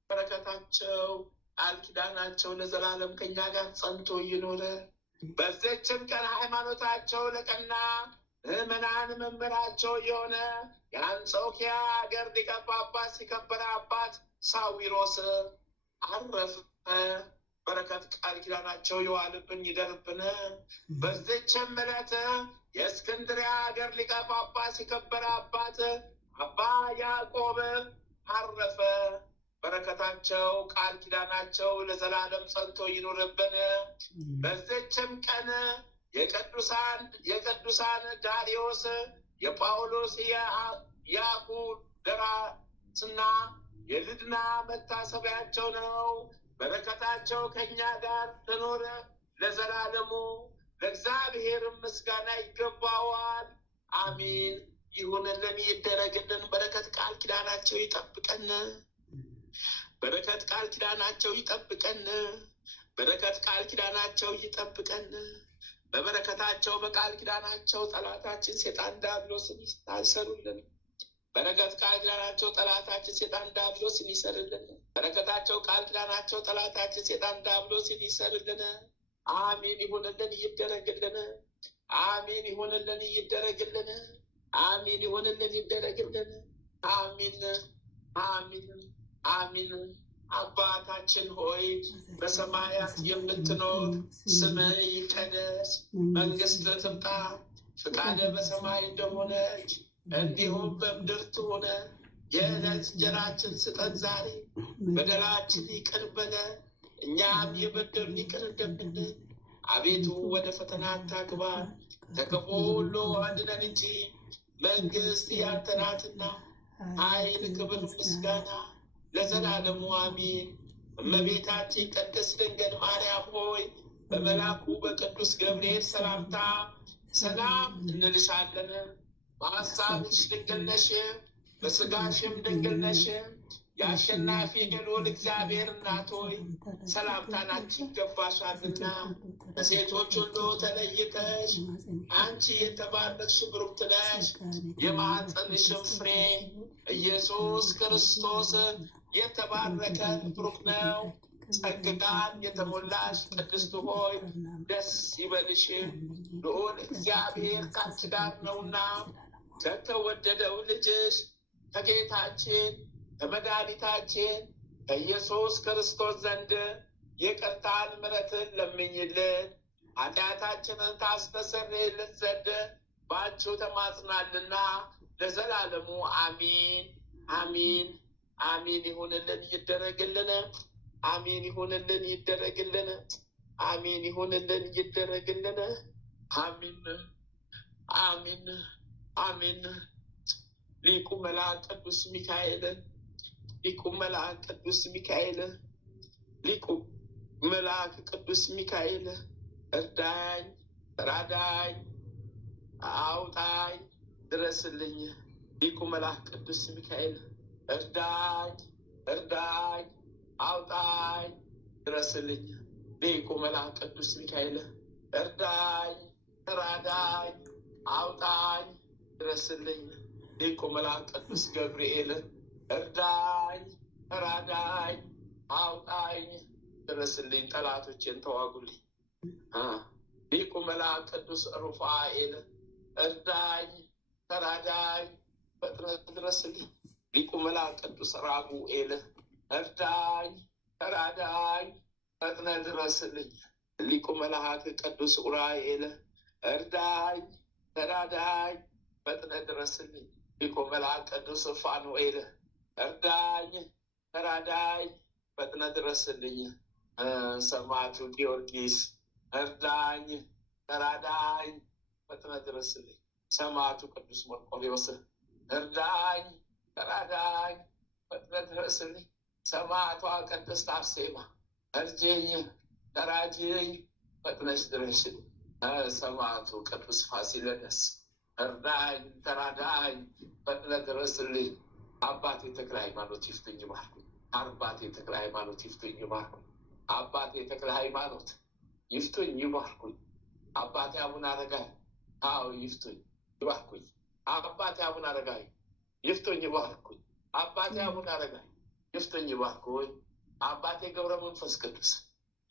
በረከታቸው ቃል ኪዳናቸው ለዘላለም ከኛ ጋር ጸንቶ ይኑር። በዚችም ቀን ሃይማኖታቸው ለቀና ምዕመናን መምህራቸው የሆነ የአንጾኪያ ሀገር ሊቀ ጳጳስ የከበረ አባት ሳዊሮስ አረፈ። በረከት ቃል ኪዳናቸው የዋልብን ይደርብን። በዚችም ዕለት የእስክንድርያ ሀገር ሊቀ ጳጳስ የከበረ አባት አባ ያዕቆብ አረፈ። በረከታቸው ቃል ኪዳናቸው ለዘላለም ጸንቶ ይኑርብን። በዚችም ቀን የቅዱሳን ዳርዮስ፣ የጳውሎስ፣ የአኩደራስና የልድና መታሰቢያቸው ነው። በረከታቸው ከኛ ጋር ትኖር ለዘላለሙ። ለእግዚአብሔር ምስጋና ይገባዋል። አሚን ይሁንልን ይደረግልን። በረከት ቃል ኪዳናቸው ይጠብቀን። በረከት ቃል ኪዳናቸው ይጠብቀን። በረከት ቃል ኪዳናቸው ይጠብቀን። በበረከታቸው በቃል ኪዳናቸው ጠላታችን ሴጣን ዲያብሎስን ይሰሩልን። በረከት ቃል ኪዳናቸው ጠላታችን ሴጣን ዲያብሎስን ይሰርልን። በረከታቸው ቃል ኪዳናቸው ጠላታችን ሴጣን ዲያብሎስን ይሰርልን። አሜን ይሁንልን፣ ይደረግልን። አሜን ይሁንልን፣ ይደረግልን። አሜን ይሁንልን፣ ይደረግልን። አሜን አሜን አሜን። አባታችን ሆይ በሰማያት የምትኖር ስምህ ይቀደስ፣ መንግስትህ ትምጣ፣ ፍቃድህ በሰማይ እንደሆነች እንዲሁም በምድር ትሁን። የዕለት እንጀራችን ስጠን ዛሬ፣ በደላችን ይቅር በለን እኛም የበደሉንን ይቅር እንደምንል፣ አቤቱ ወደ ፈተና አታግባን ከክፉ ሁሉ አድነን እንጂ መንግስት ያንተ ናትና ኃይል፣ ክብር፣ ምስጋና ለዘላለሙ አሜን። እመቤታችን ቅድስት ድንግል ማርያም ሆይ በመልአኩ በቅዱስ ገብርኤል ሰላምታ ሰላም እንልሻለን። በሐሳብሽ ድንግል ነሽ፣ በሥጋሽም ድንግል ነሽ። የአሸናፊ ልዑል እግዚአብሔር እናት ሆይ ሰላምታ ላንቺ ይገባሻልና ከሴቶች ሁሉ ተለይተሽ አንቺ የተባረክሽ ብሩክት ነሽ። የማኅፀንሽም ፍሬ ኢየሱስ ክርስቶስ የተባረከ ብሩክ ነው። ጸጋን የተሞላሽ ቅድስት ሆይ ደስ ይበልሽ፣ ልዑል እግዚአብሔር ከአንቺ ጋር ነውና ከተወደደው ልጅሽ ከጌታችን ከመድኃኒታችን ከኢየሱስ ክርስቶስ ዘንድ ይቅርታን ምሕረትን ለምኝልን ኃጢአታችንን ታስተሰርይልን ዘንድ በአንቺው ተማጽናልና ለዘላለሙ አሚን አሚን አሚን። ይሁንልን ይደረግልን። አሚን ይሁንልን ይደረግልን። አሚን ይሁንልን ይደረግልን። አሚን አሚን አሚን። ሊቁ መልአክ ቅዱስ ሚካኤል ሊቁ መልአክ ቅዱስ ሚካኤል ሊቁ መልአክ ቅዱስ ሚካኤል እርዳኝ፣ ራዳኝ፣ አውጣኝ፣ ድረስልኝ። ሊቁ መልአክ ቅዱስ ሚካኤል እርዳኝ፣ እርዳኝ፣ አውጣኝ፣ ድረስልኝ። ሊቁ መልአክ ቅዱስ ሚካኤል እርዳኝ፣ ራዳኝ፣ አውጣኝ፣ ድረስልኝ። ሊቁ መልአክ ቅዱስ ገብርኤል እርዳኝ፣ ራዳኝ፣ አውጣኝ፣ ድረስልኝ። ጠላቶቼን ተዋጉልኝ። ሊቁ መልአክ ቅዱስ ሩፋኤል እርዳኝ፣ ተራዳኝ፣ ፈጥነህ ድረስልኝ። ሊቁ መልአክ ቅዱስ ራጉኤል እርዳኝ፣ ተራዳኝ፣ ፈጥነህ ድረስልኝ። ሊቁ መልአክ ቅዱስ ኡራኤል እርዳኝ፣ ተራዳኝ፣ ፈጥነህ ድረስልኝ። ሊቁ መልአክ ቅዱስ ፋኑኤል እርዳኝ፣ ተራዳኝ፣ ፈጥነህ ድረስልኝ። ሰማዕቱ ጊዮርጊስ እርዳኝ፣ ተራዳኝ፣ ፈጥነህ ድረስልኝ። ሰማዕቱ ቅዱስ መርቆሬዎስ እርዳኝ፣ ተራዳኝ፣ ፈጥነህ ድረስልኝ። ሰማዕቷ ቅድስት አርሴማ እርጅኝ፣ ተራጅኝ፣ ፈጥነሽ ድረሽልኝ። ሰማዕቱ ቅዱስ ፋሲለደስ እርዳኝ፣ ተራዳኝ፣ ፈጥነህ ድረስልኝ። አባቴ ተክለ ሃይማኖት ይፍቱኝ ይባርኩኝ። አባቴ ተክለ ሃይማኖት ይፍቱኝ ይባርኩኝ። አባቴ ተክለ ሃይማኖት ይፍቱኝ ይባርኩኝ። አባቴ አቡነ አረጋዊ ይፍቱኝ ይባርኩኝ። አባቴ አቡነ አረጋዊ ይፍቱኝ ይባርኩኝ። አባቴ አቡነ አረጋዊ ይፍቱኝ ይባርኩኝ። አባቴ ገብረ መንፈስ ቅዱስ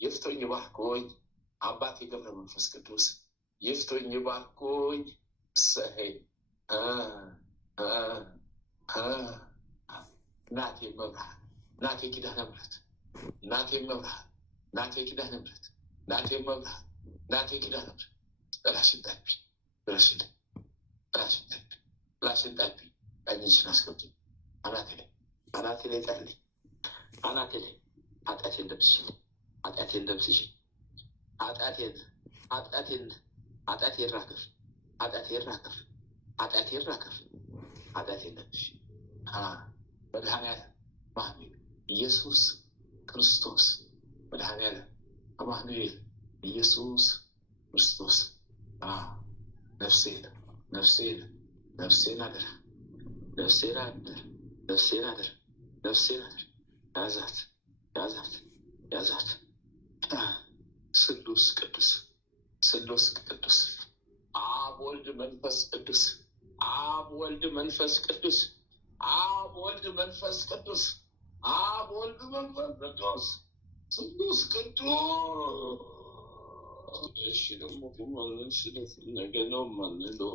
ይፍቱኝ ይባርኩኝ። አባቴ ገብረ መንፈስ ቅዱስ ይፍቱኝ ይባርኩኝ። እሰይ እናቴ መብርሃን፣ እናቴ ኪዳነ ምሕረት፣ እናቴ መብርሃን፣ እናቴ ኪዳነ ምሕረት፣ እናቴ መብርሃን፣ እናቴ ኪዳነ ምሕረት ጥላሽን ጠቢ፣ ጥላሽን ጠቢ፣ ጥላሽን ጠቢ። ቀኝሽን አስገብኝ አናቴ ላይ ጣልኝ፣ አናቴ ላይ ኃጢአቴን ደምስሽልኝ፣ ኃጢአቴን ደምስሽልኝ። ኃጢአቴን ራገፍ፣ ኃጢአቴን ራገፍ፣ ኃጢአቴን ራገፍ፣ ኃጢአቴን ደምስሽ። መድኃኔዓለም አማኑኤል ኢየሱስ ክርስቶስ፣ መድኃኔዓለም አማኑኤል ኢየሱስ ክርስቶስ። ነፍሴን አደራ፣ ነፍሴን አደራ፣ ነፍሴን አደራ፣ ነፍሴን አደራ። ያዛት፣ ያዛት፣ ያዛት። ስሉስ ቅዱስ፣ ስሉስ ቅዱስ አብ ወልድ መንፈስ ቅዱስ አብ ወልድ መንፈስ ቅዱስ አብ ወልድ መንፈስ ቅዱስ አብ ወልድ መንፈስ ቅዱስ ስሉስ ቅዱስ እሺ ደግሞ ማለት ስለነገ ነው ማለት ነው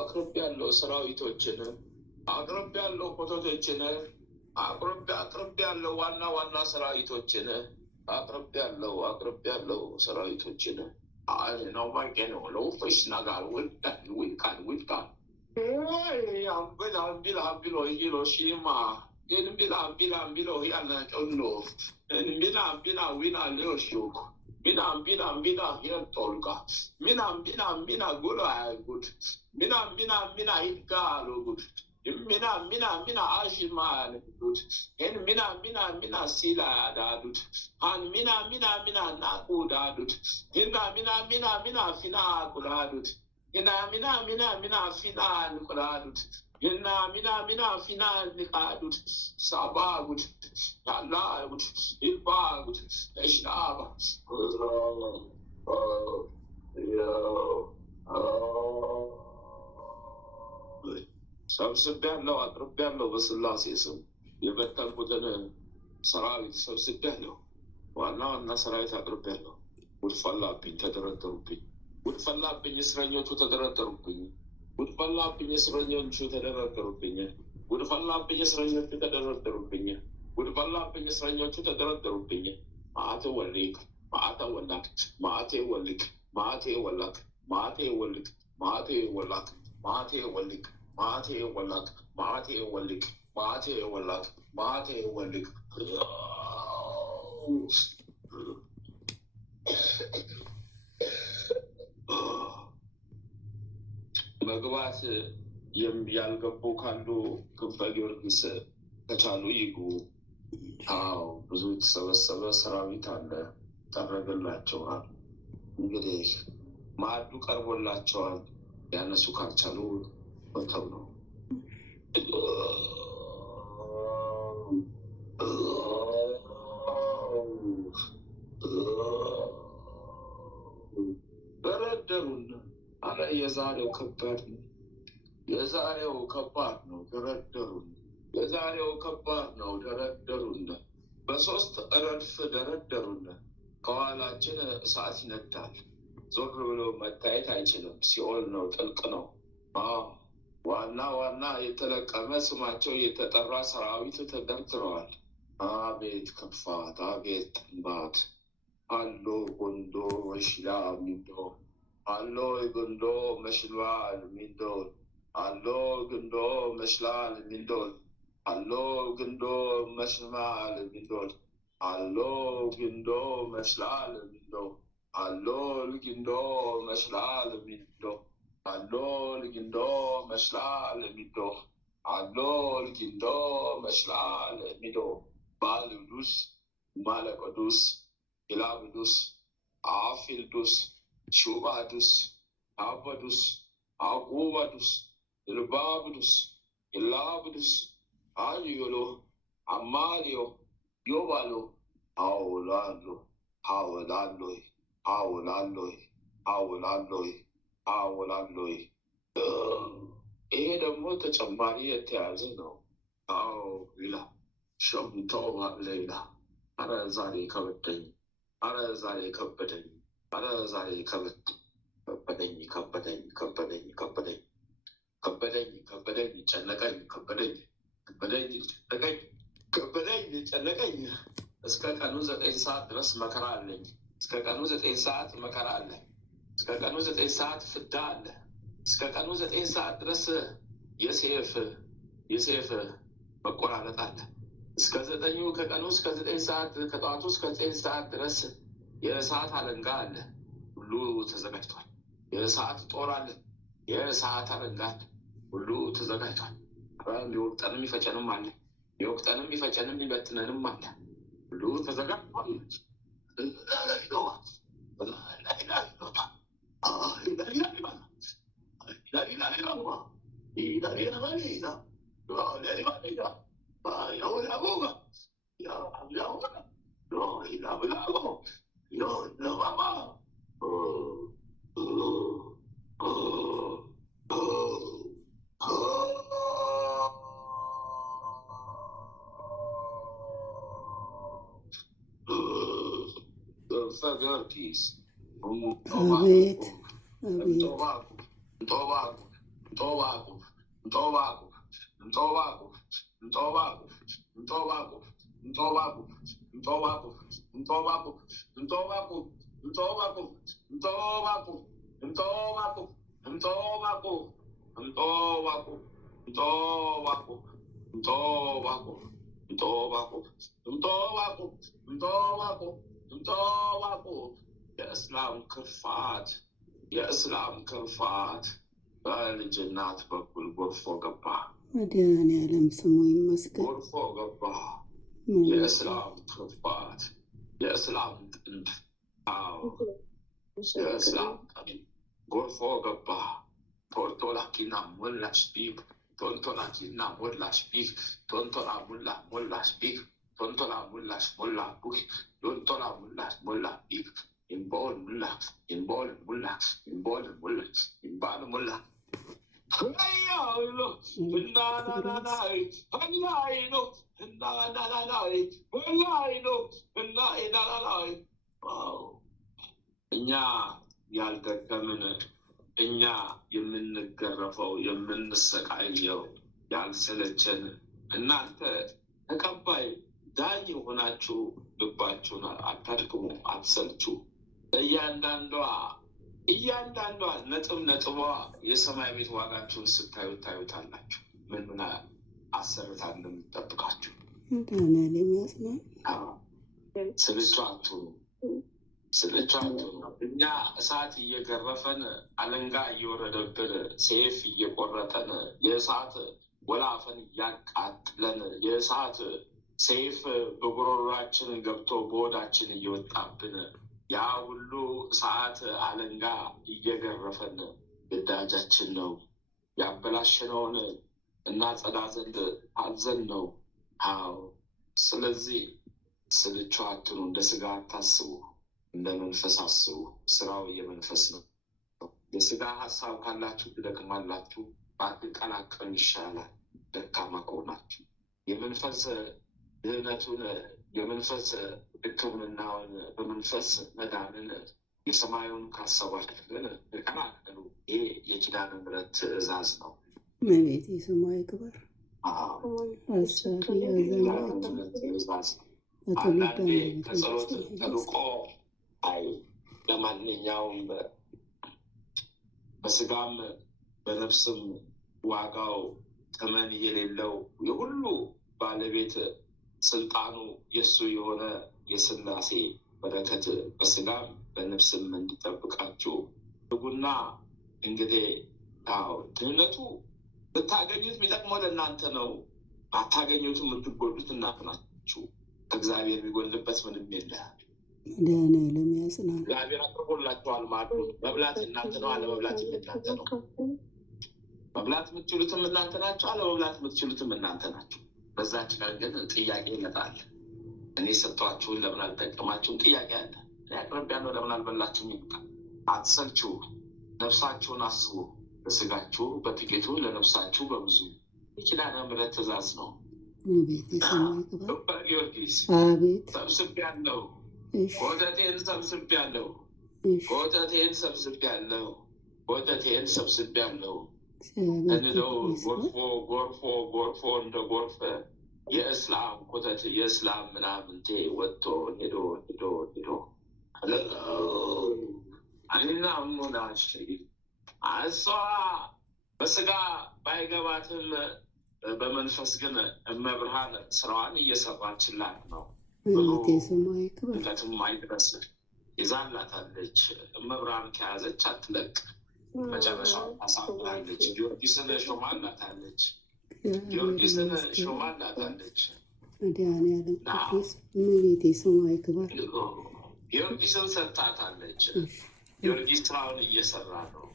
አቅርብ ያለው ሰራዊቶችን አቅርብ ያለው ፎቶቶችን አቅርብ ያለው ዋና ሰራዊቶችን አቅርብ ያለው ሰራዊቶችን አይ ነው ማይገነው ነው ፈሽና ጋር ወልካን ወይ አምቢላ ሂሮሺማ ቢላ ያለ ጮሎ ቢላ ዊና ሊዮሽዮኩ ቢላ ሂርቶልካ ቢላ ጎሎ አያጉድ ቢላ ይጋሉ ጉድ ሚና አሽማል ጉድ ሚና ሲላ ዳዱት ሃን ሚና ናቁ ዳዱት ሚና ፊና ቁላዱት ሚና ፊና ቁላዱት ሚና ፊና ሊቃዱት ሳባጉት ታላጉት ይባጉት እሽናባ ሰብስቤያለሁ አቅርቤያለሁ በስላሴ ስም የበተንኩትን ሰራዊት ሰብስቤያለሁ ዋና ሰራዊት አቅርቤያለሁ ውድፈላብኝ ተደረደሩብኝ ውድፈላብኝ እስረኞቹ ተደረደሩብኝ ውድፈላብኝ እስረኞቹ ተደረደሩብኝ ውድፈላብኝ እስረኞቹ ተደረደሩብኝ ውድፈላብኝ እስረኞቹ ተደረደሩብኝ ማአቴ ወልክ ማአቴ ወላክ ማአቴ ወልክ ማአቴ ወላክ ማአቴ ወልክ ማአቴ ወላክ ማአቴ ወልክ ማቴ ወላክ ማቴ ወልክ ማቴ ወላክ ማቴ ወልክ መግባት ያልገቡ ካሉ ክንፈ ጊዮርጊስ ከቻሉ ይግቡ። አዎ ብዙ የተሰበሰበ ሰራዊት አለ፣ ጠረገላቸዋል። እንግዲህ ማዕዱ ቀርቦላቸዋል። ያነሱ ካልቻሉ ወተው ነው። ደረደሩን አለ። የዛሬው ከባድ ነው። የዛሬው ከባድ ነው። ደረደሩን። የዛሬው ከባድ ነው። ደረደሩን። በሶስት ረድፍ ደረደሩን። ከኋላችን እሳት ይነዳል። ዞር ብሎ መታየት አይችልም። ሲኦል ነው፣ ጥልቅ ነው። ዋና የተለቀመ ስማቸው የተጠራ ሰራዊት ተደርድረዋል። አቤት ክፋት! አቤት ጥንባት! አሎ ጎንዶ መሽላ ሚንዶ አሎ ጎንዶ መሽላል ሚንዶ አሎ ግንዶ መሽላል ሚንዶ አሎ ግንዶ መሽማል ሚንዶ አሎ ግንዶ መሽላል ሚንዶ አሎ ግንዶ መሽላል ሚንዶ አሎ ልጊንዶ መሽላል ሚዶ አሎ ልጊንዶ መሽላል ሚዶ ባልዱስ ማለቆዱስ ኢላብዱስ አፊልዱስ ሹባዱስ አበዱስ አቁበዱስ ኢልባብዱስ ኢላብዱስ አልዮሎ አማሊዮ ዮባሎ አውላሎ አውላለሁ። ይሄ ደግሞ ተጨማሪ የተያዘ ነው። አዎ ይላል ሸምተው ሌላ አረ ዛሬ ከበደኝ፣ አረ ዛሬ ከበደኝ፣ አረ ዛሬ ከበደኝ፣ ጨነቀኝ፣ ጨነቀኝ። እስከ ቀኑ 9 ሰዓት ድረስ መከራ አለኝ። እስከ ቀኑ 9 ሰዓት መከራ አለ። እስከ ቀኑ 9 ሰዓት ፍዳ አለ። እስከ ቀኑ 9 ሰዓት ድረስ የሴፍ መቆራረጥ አለ። እስከ 9 ከቀኑ እስከ 9 ሰዓት ከጠዋቱ እስከ 9 ሰዓት ድረስ የእሳት አለንጋ አለ። ሁሉ ተዘጋጅቷል። የእሳት ጦር አለ። የእሳት አለንጋ አለ። ሁሉ ተዘጋጅቷል። ሊወቅጠንም ይፈጨንም አለ። ሊወቅጠንም ይፈጨንም ሊበትነንም አለ። ሁሉ ተዘጋጅቷል። ፈገርኪስ አቤት የእስላም ክርፋት በልጅ እናት በኩል ጎርፎ ገባ። መድኃኒዓለም ስሙ ይመስገን። ጎርፎ ገባ። የእስላም ክርፋት፣ የእስላም ጥንድ፣ የእስላም ጥንድ ጎርፎ ገባ። ቶልቶላኪና ሞላሽ ቢክ፣ ቶልቶላኪና ሞላሽ ቢክ፣ ቶንቶላ ሞላሽ ቢክ፣ ቶንቶላ ሞላሽ ሞላ ቡክ፣ ቶንቶላ ሞላሽ ሞላ ቢክ ኢንቦል ሙላ እኛ ያልደከምን፣ እኛ የምንገረፈው የምንሰቃየው ያልሰለቸን፣ እናንተ ተቀባይ ዳኝ ሆናችሁ ልባችሁን አታድክሙ፣ አትሰልቹ። እያንዳንዷ ነጥቧ የሰማይ ቤት ዋጋችሁን ታዩታላችሁ። ምን አሰርታ እንደምትጠብቃችሁ ስልቹ አትሁኑ። እኛ እሳት እየገረፈን፣ አለንጋ እየወረደብን፣ ሴፍ እየቆረጠን፣ የእሳት ወላፈን እያቃጥለን፣ የእሳት ሴፍ በጉሮሯችን ገብቶ በሆዳችን እየወጣብን፣ ያ ሁሉ ሰዓት አለንጋ እየገረፈን ግዳጃችን ነው። ያበላሸነውን እናጸዳ ዘንድ አዘን ነው። አዎ፣ ስለዚህ ስልቹ አትኑ። እንደ ስጋ አታስቡ፣ እንደ መንፈስ አስቡ። ስራው የመንፈስ ነው። የስጋ ሀሳብ ካላችሁ ትደክማላችሁ። ባትቀላቀሉ ይሻላል ደካማ ከሆናችሁ። የመንፈስ ድህነቱን፣ የመንፈስ ሕክምናውን፣ በመንፈስ መዳንን፣ የሰማዩን ካሰባችሁ ግን ተቀላቀሉ። ይህ የኪዳነ ምሕረት ትእዛዝ ነው። መቤት የስሟ ይክበር። አንዳንዴ ከጸሎት ተልቆ ለማንኛውም በስጋም በነፍስም ዋጋው ተመን የሌለው የሁሉ ባለቤት ስልጣኑ የእሱ የሆነ የሥላሴ በረከት በስጋም በነፍስም እንዲጠብቃችሁ ህጉና እንግዲህ ድህነቱ ብታገኙት የሚጠቅመው ለእናንተ ነው። ባታገኙት የምትጎዱት እናንተ ናችሁ። ከእግዚአብሔር የሚጎልበት ምንም የለም። መድኃኒዓለም ያጽናል። እግዚአብሔር አቅርቦላችኋል። ማዕዱ መብላት እናንተ ነው፣ አለመብላት እናንተ ነው። መብላት የምትችሉትም እናንተ ናቸው፣ አለመብላት የምትችሉትም እናንተ ናቸው። በዛች ቀን ግን ጥያቄ ይመጣል። እኔ ሰጥቷችሁን ለምን አልጠቀማችሁም? ጥያቄ አለ። አቅርቤያለሁ ለምን አልበላችሁም ይባል። አትሰልቹ፣ ነፍሳችሁን አስቡ። በስጋችሁ በጥቂቱ ለነፍሳችሁ በብዙ። የኪዳነ ምሕረት ትእዛዝ ነው። ጊዮርጊስ ሰብስቤያለሁ፣ ወተቴን ሰብስቤያለሁ፣ ወተቴን ሰብስቤያለሁ፣ ወተቴን ሰብስቤያለሁ። እንደው ጎርፎ እንደ ጎርፍ የእስላም ኮተት የእስላም ምናምንቴ ወጥቶ ሄዶ አኒና ሙናሽ እሷ በስጋ ባይገባትም በመንፈስ ግን እመብርሃን ስራዋን እየሰራችላት ነው። ለትም አይድረስ ይዛላታለች። እመብርሃን ከያዘች አትለቅ፣ መጨረሻውን ታሳምራለች። ጊዮርጊስን ሾማላታለች። ጊዮርጊስን ሰጥታታለች። ጊዮርጊስ ስራውን እየሰራ ነው።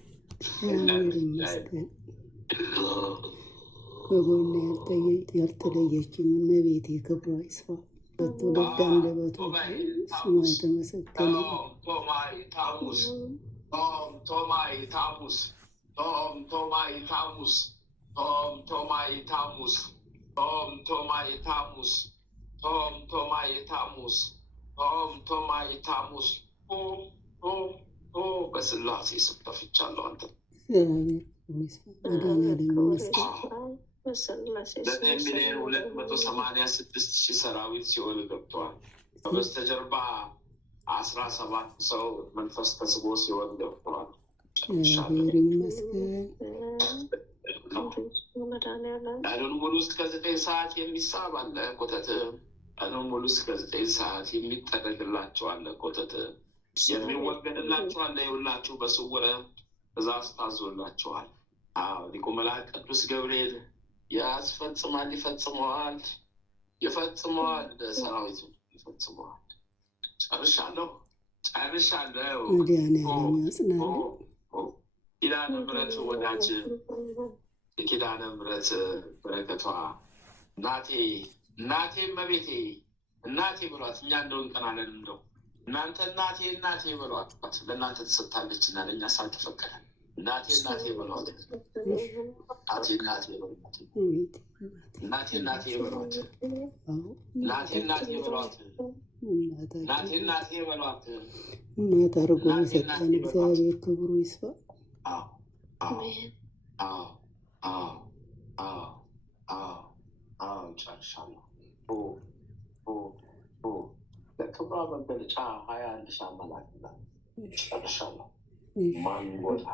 በጎን ያልተለየችም እመቤቴ ክብሯ ይስፋ። በትውልድ አንደበቷ ስሟ የተመሰገነ በስላሴ ስም ከፍቻለሁ። አንተ ሚሊዮን 286,000 ሰራዊት ሲኦል ገብተዋል። በበስተጀርባ 17 ሰው መንፈስ ተስቦ ሲኦል ገብተዋል። እግዚአብሔር ይመስገን። ቀኑን ሙሉ እስከ 9 ሰዓት የሚሳብ አለ ኮተት። ቀኑን ሙሉ እስከ 9 ሰዓት የሚጠረግላቸው አለ ኮተት። የሚወገድላቸው አለ። ይውላችሁ በስውረ ትእዛዝ ታዞላችኋል። ሊቁ መልአክ ቅዱስ ገብርኤል ያስፈጽማል፣ ይፈጽመዋል፣ ሰራዊቱ ይፈጽመዋል። ጨርሻለሁ። ኪዳነ ምሕረት ወዳጅ የኪዳነ ምሕረት በረከቷ እናቴ እመቤቴ እናቴ ብሏት። እኛ እንደው እንቀናለን። እንደው እናንተ እናቴ ብሏት። ለእናንተ ተሰጥታለች እና ለእኛ ሳልተፈቀደ እናቴ ብሏት። እናቴ ብሏት። እናቴ ብሏት። እናት አድርጎ የሰጠን እግዚአብሔር ክብሩ ይስፋ። ጨርሻለሁ። ለክብሯ መገለጫ 21 ሺህ አመላክላል። ጨርሻለሁ። ማን ቦታ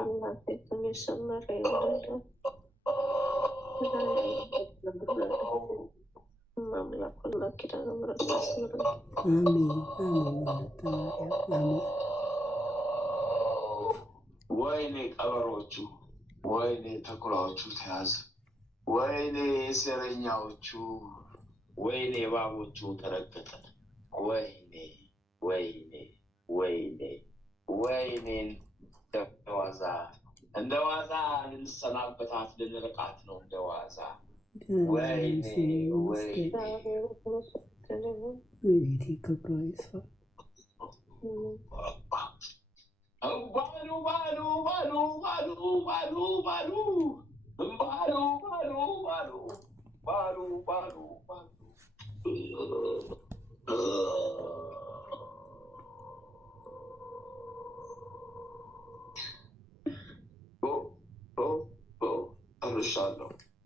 ወይኔ ቀበሮቹ፣ ወይኔ ተኩላዎቹ ተያዘ፣ ወይኔ ሴረኛዎቹ፣ ወይኔ እባቦቹ ተረገጠ። ወይኔ እንደ ዋዛ ልንሰናበታት ልንርቃት ነው እንደ ዋዛ። ወይኔ ክብሯ ይስፋ።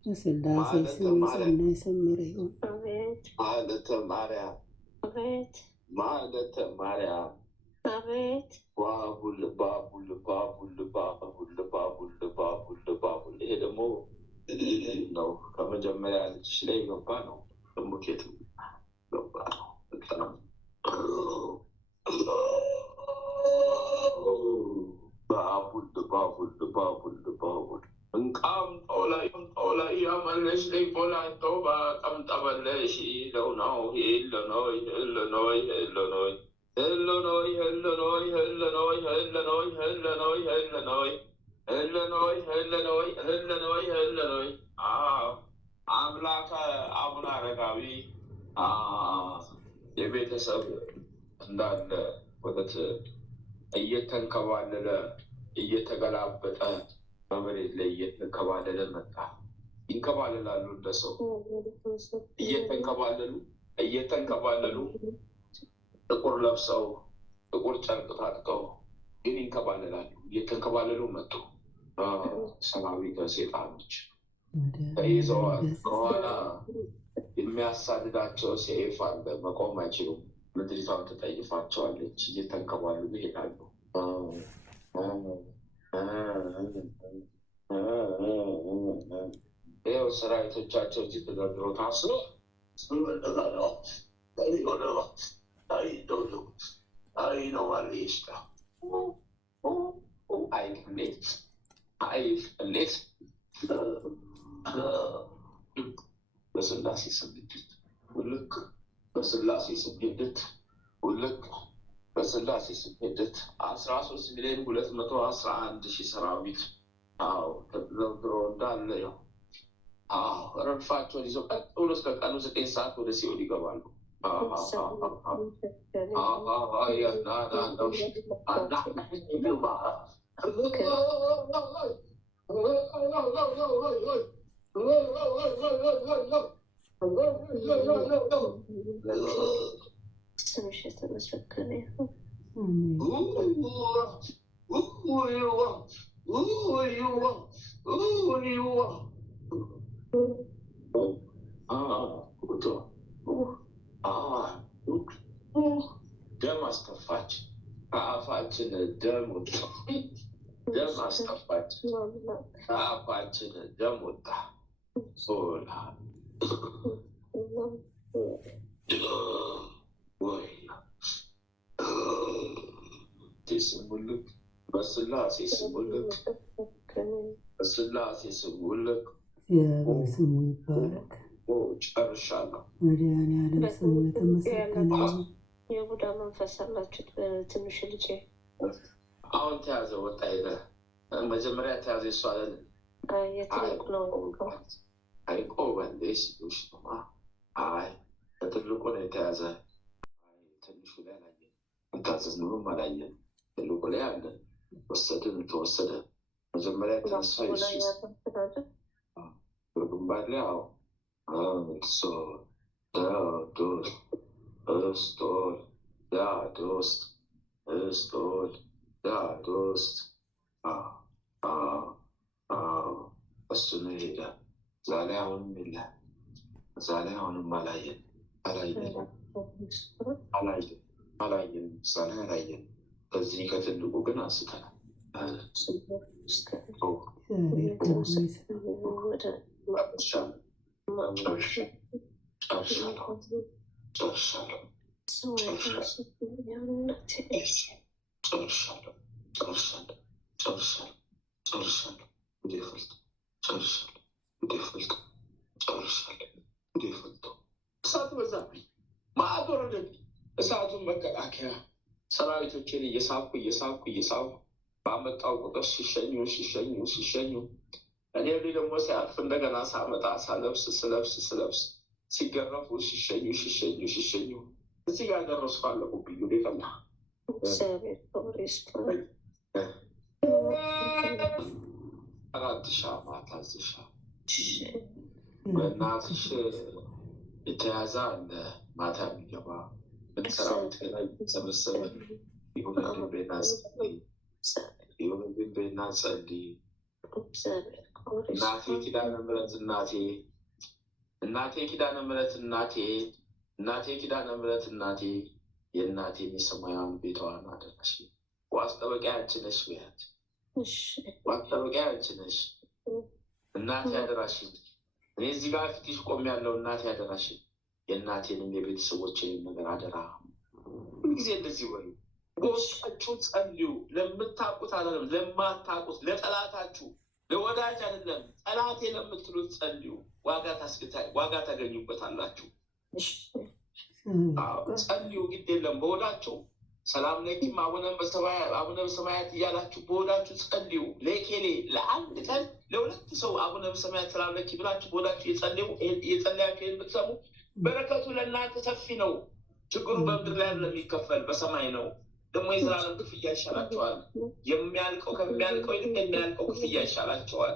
በስላሴ ስም የጸና የሰመረ ይሁን። ማለተ ማርያም ባቡል። ይሄ ደግሞ ነው ከመጀመሪያ ልጅሽ ላይ ገባ ነው። ደግሞ ኬትም ገባ ነው። ባቡል እንቃም ጦላይ ያመለሽ ላይ ቦላንቶ ባቀምጠበለሽ ለውናው ሄለኖይ አምላከ አቡነ አረጋዊ የቤተሰብ እንዳለ ወደት እየተንከባለለ እየተገላበጠ በመሬት ላይ እየተንከባለለ መጣ። ይንከባለላሉ እንደሰው እየተንከባለሉ ጥቁር ለብሰው ጥቁር ጨርቅ ታጥቀው ግን ይንከባለላሉ። እየተንከባለሉ መጡ። ሰራዊተ ሰይጣኖች ተይዘዋል። ከኋላ የሚያሳድዳቸው ሰይፍ አለ። መቆም አይችሉም። ምድሪቷን ትጠይፋቸዋለች። እየተንከባለሉ ይሄዳሉ። ይኸው ሰራዊቶቻቸው እዚህ ተደርድረው ታስረው በስላሴ ስም ውልቅ፣ በስላሴ ስም ሂደት ውልቅ፣ በስላሴ ስም ሂደት 13,211,000 ሰራዊት ተደርድሮ እንዳለ ያው ረድፋቸውን ይዘው ቀጥ ብሎ እስከ ቀኑ 9 ሰዓት ወደ ሲኦል ይገባሉ። ደም አስከፋች። ከአፋችን ደም ወጣ። ደም አስከፋች። ከአፋችን ደም ወጣ። ሶላ ወይ ስሙልክ፣ በስላሴ ስሙልክ፣ በስላሴ ስሙልክ። እግዚአብሔር ስሙ ይባረክ። ጨርሻለሁ። መድኃኒዓለም ስሙ የተመሰገነ ነው። የቡዳ መንፈስ አላችሁት። ትንሽ ልጄ አሁን ተያዘ፣ ወጣ ሄደ። መጀመሪያ ተያዘ እሷ አለን። የትልቁ ነው አይቆ በንዴስ ማ አይ በትልቁ ነው የተያዘ። ትንሹ ላይ አላየን። መታዘዝ ኑሮም አላየን። ትልቁ ላይ አለ። ወሰድን፣ ተወሰደ። መጀመሪያ ተነሳ በግንባር ላይ እሱ ነው ሄደ። ዛሬ አሁንም የለ። ዛሬ አሁንም አላየን። ዛሬ አላየን። ከዚህ ከትልቁ ግን አንስተናል። እሳት በዛብኝ። ማዕት ወረደብኝ። እሳቱን መከላከያ ሰራዊቶችን እየሳብኩ ባመጣው ቁጥር ሲሸኙ እኔ ደግሞ ሲያልፍ እንደገና ሳመጣ ስለብስ ሲገረፉ ሲሸኙ እዚህ ጋር ደረስኩ። አለቁብኝ። ፈላ አራት ሻማ ታዝሻ በእናትሽ የተያዘ አለ። ማታ የሚገባ ሰራዊት ላይ የተሰበሰበ ይሁንልን ቤና ጸልይ። እናቴ ኪዳነ ምሕረት እናቴ የእናቴን የሰማያዊን ቤቷን አደረሽ። ዋስ ጠበቂያ አንቺ ነሽ ብያት። ዋስ ጠበቂያ አንቺ ነሽ እናቴ፣ አደራሽን። እኔ እዚህ ጋር ፊትሽ ቆሜያለሁ። እናቴ አደራሽን፣ የእናቴንም የቤተሰቦቼንም ነገር አደራ። ሁልጊዜ እንደዚህ በሉ። በውስጣችሁ ጸልዩ። ለምታውቁት አይደለም፣ ለማታውቁት፣ ለጠላታችሁ፣ ለወዳጅ አይደለም፣ ጠላቴ ለምትሉት ጸልዩ። ዋጋ ታገኙበታላችሁ። ጸልዩ፣ ግድ የለም። በወዳችሁ ሰላም ለኪም አቡነ በሰማያት እያላችሁ በወዳችሁ ጸልዩ። ለኬሌ ለአንድ ቀን ለሁለት ሰው አቡነ በሰማያት ሰላም ለኪ ብላችሁ በወዳችሁ የጸለያችሁ የምትሰሙ በረከቱ ለእናንተ ሰፊ ነው። ችግሩ በምድር ላይ የሚከፈል በሰማይ ነው። ደግሞ የዘላለም ክፍያ ይሻላቸዋል። የሚያልቀው ከሚያልቀው ይልቅ የሚያልቀው ክፍያ ይሻላቸዋል።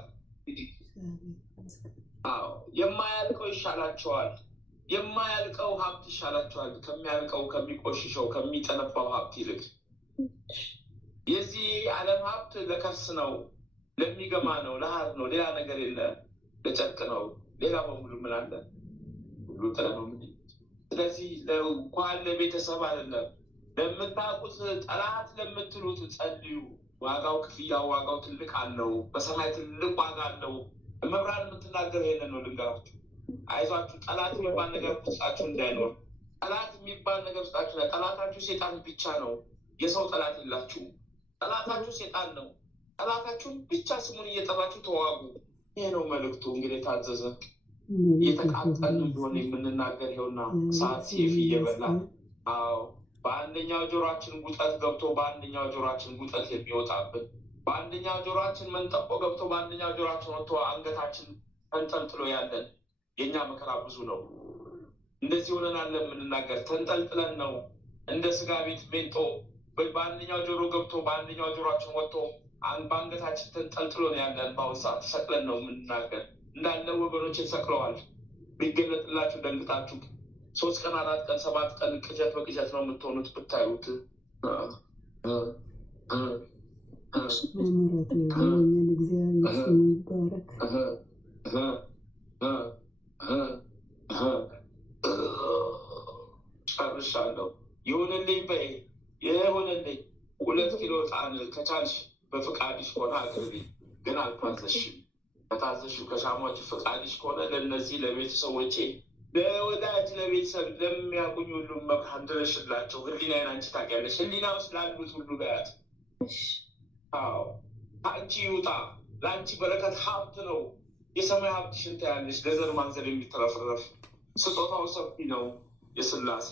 አዎ የማያልቀው ይሻላቸዋል። የማያልቀው ሀብት ይሻላቸዋል ከሚያልቀው ከሚቆሽሸው ከሚጠነባው ሀብት ይልቅ። የዚህ ዓለም ሀብት ለከርስ ነው፣ ለሚገማ ነው፣ ለሀር ነው፣ ሌላ ነገር የለ፣ ለጨርቅ ነው። ሌላ በሙሉ ምን አለ? ሁሉ ጥረ ነው። ስለዚህ እንኳን ለቤተሰብ አይደለም ለምታውቁት ጠላት ለምትሉት ጸልዩ። ዋጋው ክፍያው ዋጋው ትልቅ አለው። በሰማይ ትልቅ ዋጋ አለው። መብራን የምትናገር ይሄንን ነው። ልንገራችሁ፣ አይዟችሁ። ጠላት የሚባል ነገር ውስጣችሁ እንዳይኖር። ጠላት የሚባል ነገር ውስጣችሁ ላይ ጠላታችሁ ሴጣን ብቻ ነው። የሰው ጠላት የላችሁ። ጠላታችሁ ሴጣን ነው። ጠላታችሁን ብቻ ስሙን እየጠራችሁ ተዋጉ። ይሄ ነው መልእክቱ። እንግዲህ የታዘዘ እየተቃጠል እንደሆነ የምንናገር ይኸውና፣ ሰዓት ሴፍ እየበላ አዎ፣ በአንደኛው ጆሮአችን ጉጠት ገብቶ በአንደኛው ጆሮአችን ጉጠት የሚወጣብን፣ በአንደኛው ጆሮአችን መንጠቆ ገብቶ በአንደኛው ጆሮአችን ወጥቶ አንገታችን ተንጠልጥሎ ያለን የኛ መከራ ብዙ ነው። እንደዚህ ሆነን አለ የምንናገር ተንጠልጥለን ነው። እንደ ስጋ ቤት ሜንጦ በአንደኛው ጆሮ ገብቶ በአንደኛው ጆሮአችን ወጥቶ በአንገታችን ተንጠልጥሎ ነው ያለን። በአሁን ሰዓት ተሰቅለን ነው የምንናገር። እንዳለ ወገኖች ተሰቅለዋል። ቢገለጥላችሁ ደንግጣችሁ 3 ቀን 4 ቀን 7 ቀን ቅዠት በቅዠት ነው የምትሆኑት ብታዩት። በምሕረቱ የጎበኘን እግዚአብሔር ስሙ ይባረክ። ጨርሻለሁ። ይሁንልኝ በይ፣ ይሁንልኝ። 2 ኪሎ ዕጣን ከቻልሽ በፍቃድሽ ሆነ አቅርቢ። ግን አልታዘዝሽም። ከታዘዝሽው ከሻሟች ፍቃድሽ ከሆነ ለእነዚህ ለቤተሰቦቼ፣ ለወዳጅ ለቤተሰብ ለሚያውቁኝ ሁሉም መብርሃን ድረሽላቸው። ህሊናዬን አንቺ ታውቂያለሽ። ህሊና ውስጥ ላሉት ሁሉ በያት። አዎ ከአንቺ ይውጣ። ለአንቺ በረከት ሀብት ነው። የሰማይ ሀብትሽን ታያለሽ። ለዘር ማንዘር የሚተረፍረፍ ስጦታው ሰፊ ነው። የስላሴ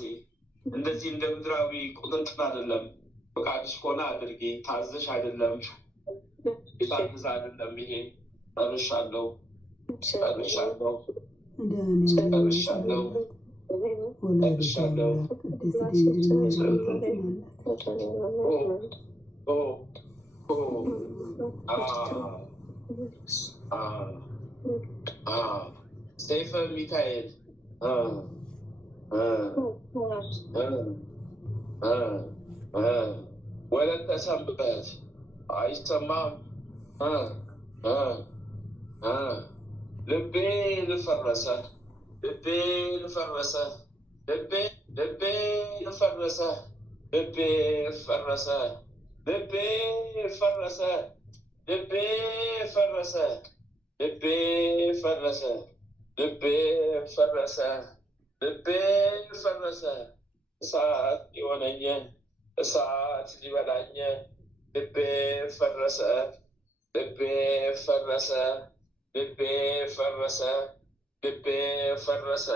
እንደዚህ እንደ ምድራዊ ቁጥንጥን አይደለም። ፈቃድሽ ከሆነ አድርጌ። ታዘሽ አይደለም፣ የታዘዝ አይደለም። ይሄ ጨርሻለሁ፣ ጨርሻለሁ፣ ጨርሻለሁ፣ ጨርሻለሁ። ሰይፈ ሚካኤል ወለተ ሰንበት አይሰማም። ልቤ ልፈረሰ፣ ልቤ ልፈረሰ፣ ልቤ ልፈረሰ፣ ልቤ ፈረሰ፣ ልቤ ፈረሰ፣ ልቤ ፈረሰ፣ ልቤ ፈረሰ፣ ልቤ ፈረሰ፣ ልቤ ፈረሰ። እሳት የሆነኝ እሳት ሊበላኝ ልቤ ፈረሰ፣ ልቤ ፈረሰ፣ ልቤ ፈረሰ፣ ልቤ ፈረሰ።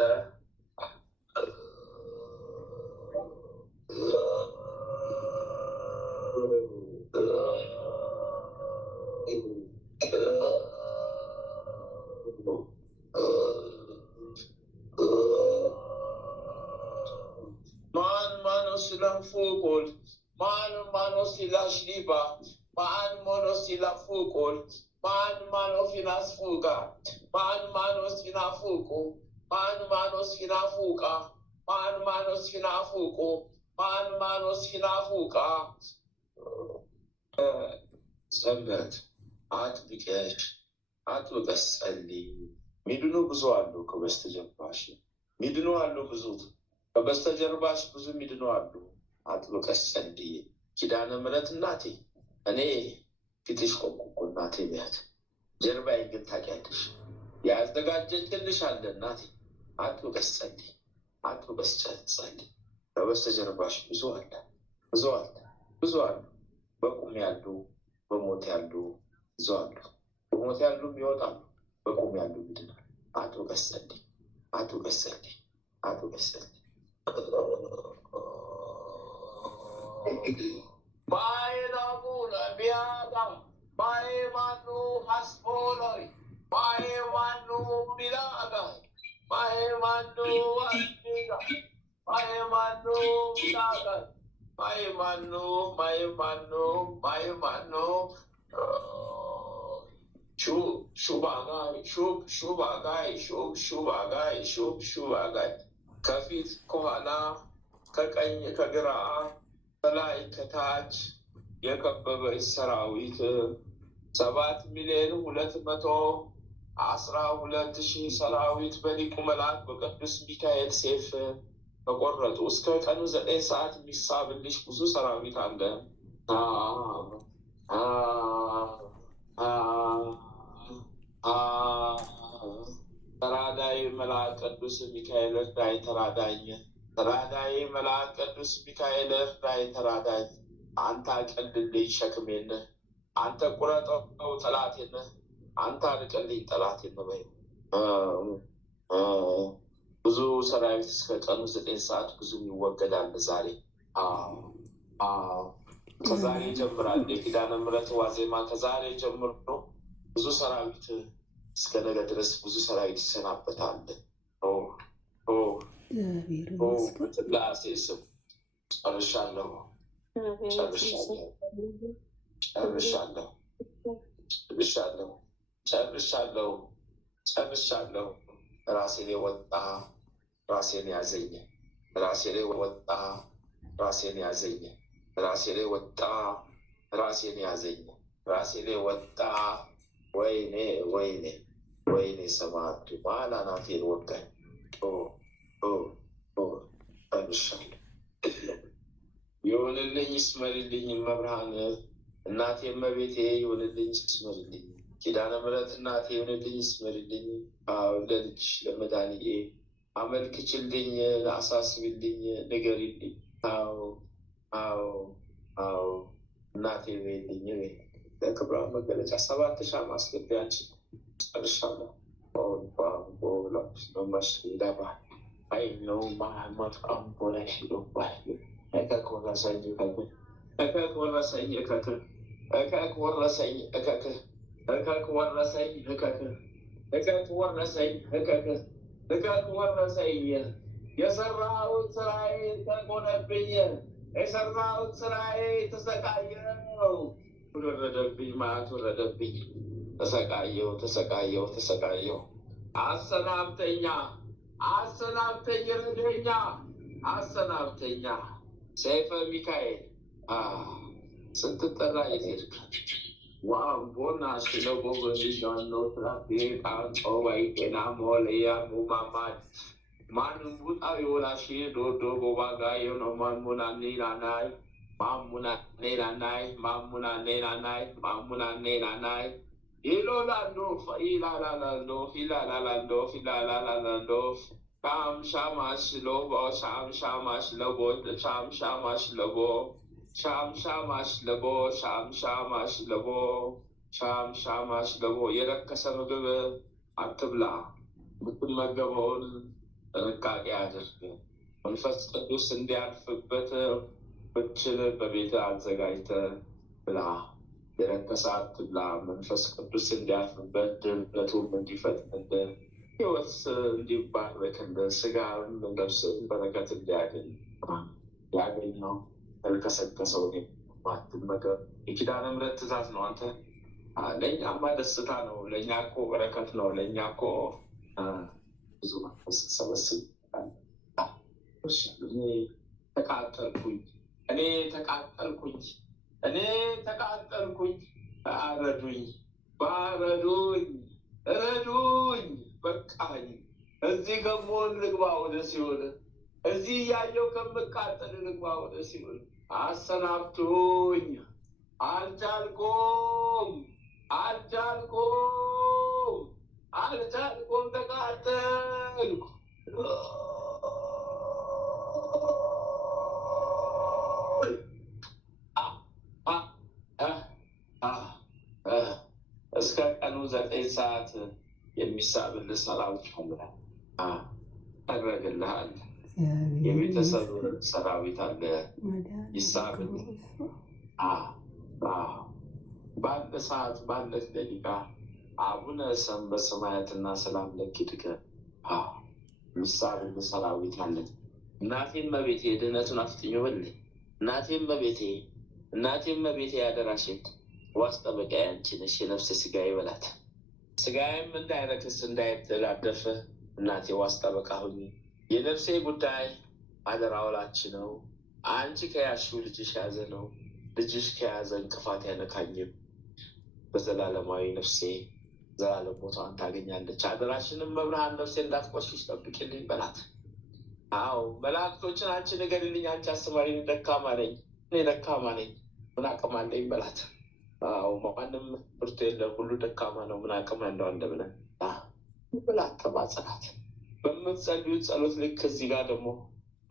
Fugol, mano sila shliba, mano sila fugol, mano finas fuga, mano sina fugo, mano sina fuga, mano sina fugo, mano sina fuga. ሰንበት አጥብቀሽ አጥብቀሽ ጸልይ። ሚድኑ ብዙ አሉ ከበስተጀርባሽ፣ ሚድኑ አሉ ብዙ ከበስተጀርባሽ፣ ብዙ ሚድኑ አሉ። አጥብቀሽ ጸልይ። ኪዳነ ምሕረት እናቴ፣ እኔ ፊትሽ ቆምኩ እናቴ ቢያት፣ ጀርባዬን ግን ታውቂያለሽ። ያዘጋጀችልሽ አለ እናቴ። አጥብቀሽ ጸልይ፣ አጥብቀሽ ጸልይ። ከበስተጀርባሽ ብዙ አለ፣ ብዙ አለ፣ ብዙ አሉ። በቁም ያሉ በሞት ያሉ ብዙ አሉ። በሞት ያሉ ይወጣሉ፣ በቁም ያሉ ይድናሉ። አጥብቀሽ ጸልይ፣ አጥብቀሽ ጸልይ፣ አጥብቀሽ ጸልይ። Maenamuna biada, maemanu hasboloi, maemanu bilaga, maemanu asmiga, maemanu bilaga, ሹባጋይ ከፊት ከኋላ ከቀኝ ከግራ ከላይ ከታች የከበበች ሰራዊት 7,212,000 ሰራዊት በሊቁ መልአክ በቅዱስ ሚካኤል ሴፍ ተቆረጡ። እስከ ቀኑ 9 ሰዓት የሚሳብልሽ ብዙ ሰራዊት አለ። ተራዳይ መልአክ ቅዱስ ሚካኤል እርዳይ ተራዳኝ። ተራዳይ መልአክ ቅዱስ ሚካኤል እርዳይ ተራዳኝ። አንተ አቅልልኝ ሸክሜን፣ አንተ ቁረጠው ጠላቴን፣ አንተ አርቅልኝ ጠላቴን በይ። ብዙ ሰራዊት እስከ ቀኑ 9 ሰዓት ብዙ ይወገዳል። ዛሬ ከዛሬ ይጀምራል የኪዳነ ምሕረት ዋዜማ። ከዛሬ ጀምሮ ብዙ ሰራዊት እስከ ነገ ድረስ ብዙ ሰራዊት ይሰናበታል። በስላሴ ስም ጨርሻለሁ። ራሴ ላይ ወጣ፣ ራሴን ያዘኝ። ራሴ ላይ ወጣ፣ ራሴን ያዘኝ። ራሴ ላይ ወጣ፣ ራሴን ያዘኝ። ራሴ ላይ ወጣ። ወይኔ ወይኔ ወይኔ ሰማዕቱ ባላናቴን ወጋኝ። ጨርሻለሁ። ይሁንልኝ ይስመርልኝ መብርሃን እናቴ እመቤቴ ይሁንልኝ ይስመርልኝ። ኪዳነ ምሕረት እናቴ ይሁንልኝ ይስመርልኝ። ለልጅሽ ለመድኃኒዬ አመልክችልኝ፣ አሳስብልኝ፣ ንገሪልኝ። አዎ እናቴ ቤልኝ ለክብራ መገለጫ 7 ሻማ አስገቢያች። ጨርሻለሁ። መማሽዳባ አይ ነው ማህመት አምቦላሽ ዶባይ እከክ ወረሰኝ እከክ ወረሰኝ እከክ እከክ ወረሰኝ እከክ እከክ ወረሰኝ እከክ እከክ ወረሰኝ እከክ እከክ ወረሰኝ። የሰራሁት ስራዬ ተቆነብኝ፣ የሰራሁት ስራዬ ተሰቃየው። ወረደብኝ ማት ወረደብኝ። ተሰቃየው። አሰናብተኛ ረደኛ አሰናብተኛ። ሰይፈ ሚካኤል ስትጠራ የት ሄድክ? ዋምቦና ስለጎበዝጃኖ ትራፊ ቃንጮ ባይጤና ሞለያ ሙማማድ ማንም ቡጣ የወላሽ ዶዶ ጎባጋ የሆነው ማሙናኔናናይ ኢሎላንዶፍ ኢላላላንዶፍ ሻምሻማሽ ለቦ ሻምሻማሽ ለቦ የረከሰ ምግብ አትብላ። የምትመገበውን ጥንቃቄ አድርግ። መንፈስ ቅዱስ እንዲያርፍበት ብችል በቤት አዘጋጅተህ ብላ። የረከሰ አትብላ። መንፈስ ቅዱስ እንዲያርፍበት ድህነቱም እንዲፈጥንልህ ሕይወት እንዲባረክልህ ስጋን ነፍስን በረከት እንዲያገኝ ነው። ያልከሰከሰው ማትመገብ የኪዳነ ምሕረት ትእዛዝ ነው። አንተ ለእኛማ ደስታ ነው። ለእኛ እኮ በረከት ነው። ለእኛ እኮ ብዙ መንፈስ ሰበስብ። እኔ ተቃጠልኩኝ። እረዱኝ። በቃኝ። እዚህ ከመሆን ልግባ ወደ ሲኦል። እዚህ እያየው ከምቃጠል ልግባ ወደ ሲኦል። አሰናብቱኝ። አልቻልኩም። ተቃጠልኩ። እስከ ቀኑ 9 ሰዓት የሚሳብልህ ሰራዊት ሆምራል ያደረግልሃል። የቤተሰብ ሰራዊት አለ ይሳብልህ። ባለ ሰዓት ባለች ደቂቃ አቡነ ሰም በሰማያትና ሰላም ለኪ ድገ የሚሳብልህ ሰራዊት አለ። እናቴ እመቤቴ ድህነቱን አፍጥኝ በልኝ። እናቴም በቤቴ ያደራሽን ዋስ ጠበቃዬ አንቺ ነሽ። የነፍስ ስጋዬ በላት ስጋዬም እንዳይረክስ እንዳይተላደፍ እናቴ ዋስ ጠበቃ ሁኚ። የነፍሴ ጉዳይ አደራውላች ነው። አንቺ ከያዝሽው ልጅሽ ያዘ ነው። ልጅሽ ከያዘ እንቅፋት አይነካኝም። በዘላለማዊ ነፍሴ ዘላለም ቦታዋን ታገኛለች። አደራሽንም መብርሃን ነፍሴ እንዳትቆሽሽ ጠብቂልኝ በላት። አዎ መላእክቶችን አንቺ ንገሪልኝ፣ አንቺ አስተማሪኝ፣ እኔ ደካማ ነኝ ምን አቅም አለኝ በላት። አዎ ማንም ብርቱ የለም ሁሉ ደካማ ነው ምን አቅም ያለው አለ ብለን ብላት ተማጸናት። በምትጸልዩት ጸሎት ልክ ከዚህ ጋር ደግሞ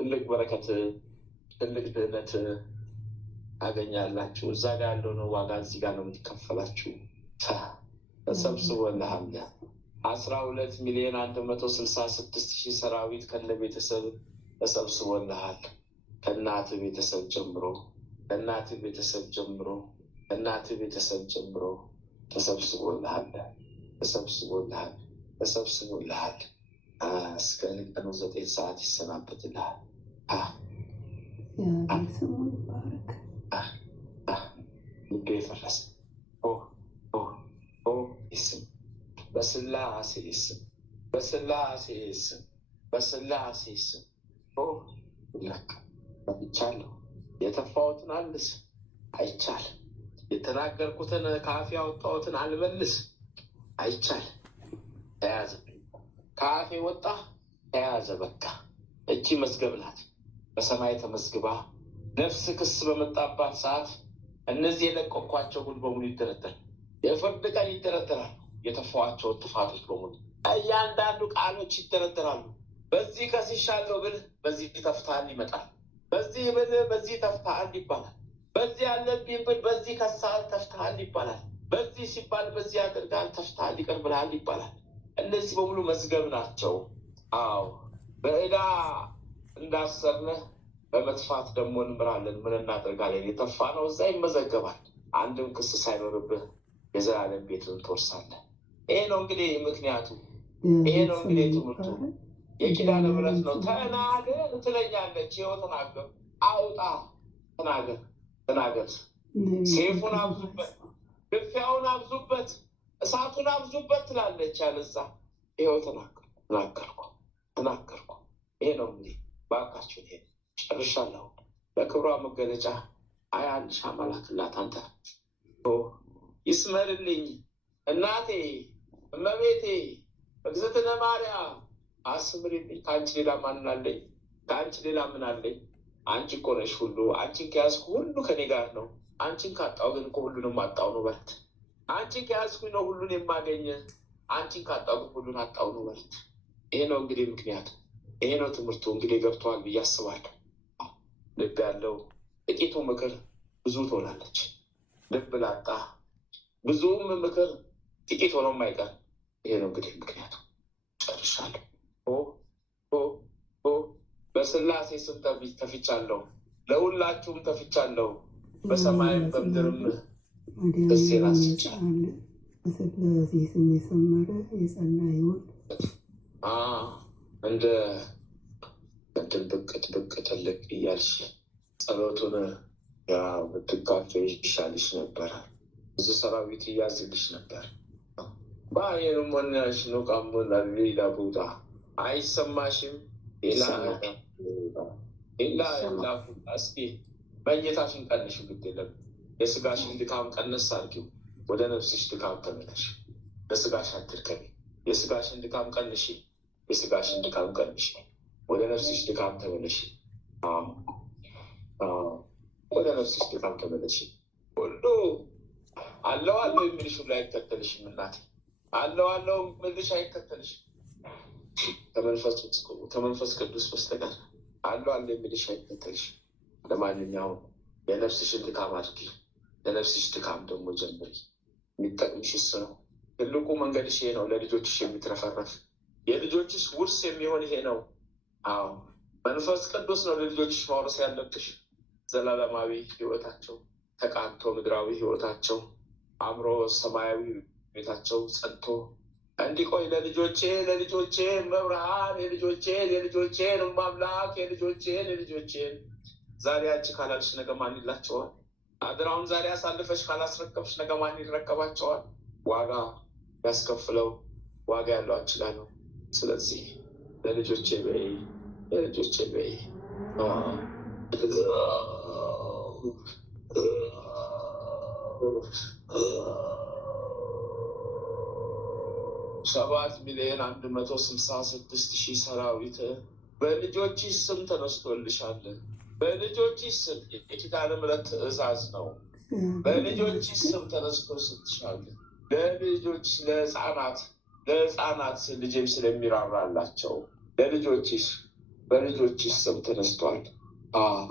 ትልቅ በረከት ትልቅ ድህነት አገኛላችሁ። እዛ ጋር ያለው ነው ዋጋ እዚህ ጋር ነው የምትከፈላችሁ። ተሰብስቦልሃል 12,166,000 ሰራዊት ከነ ቤተሰብ ተሰብስቦልሃል። ከእናት ቤተሰብ ጀምሮ ተሰብስቦልሃል። እስከ ቀኑ 9 ሰዓት ይሰናበትልሃል። ስሙ ይባረክ። ልቤ የፈረሰ ስም በስላሴ ስም ይቻለሁ። የተፋሁትን አልስ አይቻል። የተናገርኩትን ከአፌ ያወጣሁትን አልመልስ አይቻል። ተያዘ ከአፌ ወጣ ተያዘ። በቃ እቺ መዝገብ ናት በሰማይ ተመዝግባ። ነፍስ ክስ በመጣባት ሰዓት እነዚህ የለቀኳቸው ሁሉ በሙሉ ይደረደራል። የፍርድ ቀን ይደረደራሉ። የተፋኋቸው ጥፋቶች በሙሉ እያንዳንዱ ቃሎች ይደረደራሉ። በዚህ ከስሻለሁ ብል በዚህ ተፍተሃል ይመጣል። በዚህ ብል በዚህ ተፍተሃል ይባላል። በዚህ ያለብኝ ብል በዚህ ከሳል ተፍተሃል ይባላል። በዚህ ሲባል በዚህ አድርጋል ተፍተሃል ይቅር ብለሃል ይባላል። እነዚህ በሙሉ መዝገብ ናቸው። አዎ በዕዳ እንዳሰርነህ በመጥፋት ደግሞ እንምራለን። ምን እናደርጋለን? የተፋ ነው እዛ ይመዘገባል። አንድም ክስ ሳይኖርብህ የዘላለም ቤትን ትወርሳለህ። ይሄ ነው እንግዲህ ምክንያቱ። ይሄ ነው እንግዲህ ትምህርቱ። የኪዳነ ምሕረት ነው። ተናገር ትለኛለች። ይኸው ተናገር፣ አውጣ፣ ተናገር። ሴፉን አብዙበት፣ ግፊያውን አብዙበት፣ እሳቱን አብዙበት ትላለች። ያለዛ ይኸው ተናገርኩ። ይሄ ነው እንግዲህ ባካችሁ። ይሄ ጨርሻለሁ። ለክብሯ መገለጫ 21 ሺህ አማላክላት አንተ ይስመርልኝ እናቴ እመቤቴ እግዝእትነ ማርያም አስምሪልኝ። ከአንቺ ሌላ ማን አለኝ? ከአንቺ ሌላ ምን አለኝ? አንቺ እኮ ነሽ ሁሉ። አንቺን ከያዝኩ ሁሉ ከኔ ጋር ነው። አንቺን ካጣሁ ግን እኮ ሁሉንም አጣሁ ነው በለት። አንቺን ከያዝኩኝ ነው ሁሉን የማገኘ። አንቺን ካጣሁ ግን ሁሉን አጣሁ ነው በለት። ይሄ ነው እንግዲህ ምክንያቱ። ይሄ ነው ትምህርቱ። እንግዲህ ገብተዋል ብዬ አስባለሁ። ልብ ያለው ጥቂቱ ምክር ብዙ ትሆናለች። ልብ ላጣ ብዙም ምክር ጥቂት ሆኖ የማይቀር። ይሄ ነው እንግዲህ ምክንያቱ። ጨርሻለሁ። በስላሴ ስም ተፍቻለሁ። ለሁላችሁም ተፍቻለሁ። በሰማይም በምድርም ደሴን አስቻለሁ። በስላሴ ስም የሰመረ የጸና ይሁን። እንደ ቅድም ብቅ ትልቅ እያልሽ ጸሎቱን ብትጋፈ ይሻልሽ ነበረ። ብዙ ሰራዊት እያዝልሽ ነበር። በአየንም ወናሽ ነው ቃሙን ሌላ ቦታ አይሰማሽም። ሌላ እስኪ መኝታሽን ቀንሽ። ግድ የለም የስጋሽን ድካም ቀነስ አድርጊው። ወደ ነፍስሽ ድካም ተመለሽ። በስጋሽ አትድከሚ። የስጋሽን ድካም ቀንሽ። ወደ ነፍስሽ ድካም ተመለሽ። ወደ ነፍስሽ ድካም ተመለሽ። ሁሉ አለው የሚልሽ ሁሉ አይከተልሽም እናቴ። አለው የምልሽ አይከተልሽም። ከመንፈስ ቅዱስ በስተቀር አለው የሚልሽ አይከተልሽም። ለማንኛውም የነፍስሽን ድካም አድርጊ። ለነፍስሽ ድካም ደግሞ ጀምሪ። የሚጠቅምሽ እሱ ነው። ትልቁ መንገድሽ ይሄ ነው። ለልጆችሽ የሚትረፈረፍ የልጆችሽ ውርስ የሚሆን ይሄ ነው። አዎ መንፈስ ቅዱስ ነው ለልጆችሽ ማውረስ ያለብሽ። ዘላለማዊ ሕይወታቸው ተቃንቶ ምድራዊ ሕይወታቸው አእምሮ ሰማያዊ ቤታቸው ጸንቶ እንዲቆይ ለልጆቼ መብርሃን የልጆቼን ማምላክ የልጆቼን ዛሬ አንቺ ካላልሽ ነገ ማን ይላቸዋል? አደራውን ዛሬ አሳልፈሽ ካላስረከብሽ ነገ ማን ይረከባቸዋል? ዋጋ ያስከፍለው ዋጋ ያለው አንቺ ላይ ነው። ስለዚህ ለልጆቼ በይ፣ ለልጆቼ በይ። 7,166,000 ሰራዊት በልጆችሽ ስም ተነስቶልሻል። በልጆችሽ ስም የኪዳነ ምሕረት ትእዛዝ ነው። በልጆችሽ ስም ተነስቶ ስትሻል ለልጆች ለህፃናት ልጅም ስለሚራራላቸው በልጆችሽ ስም ተነስቷል።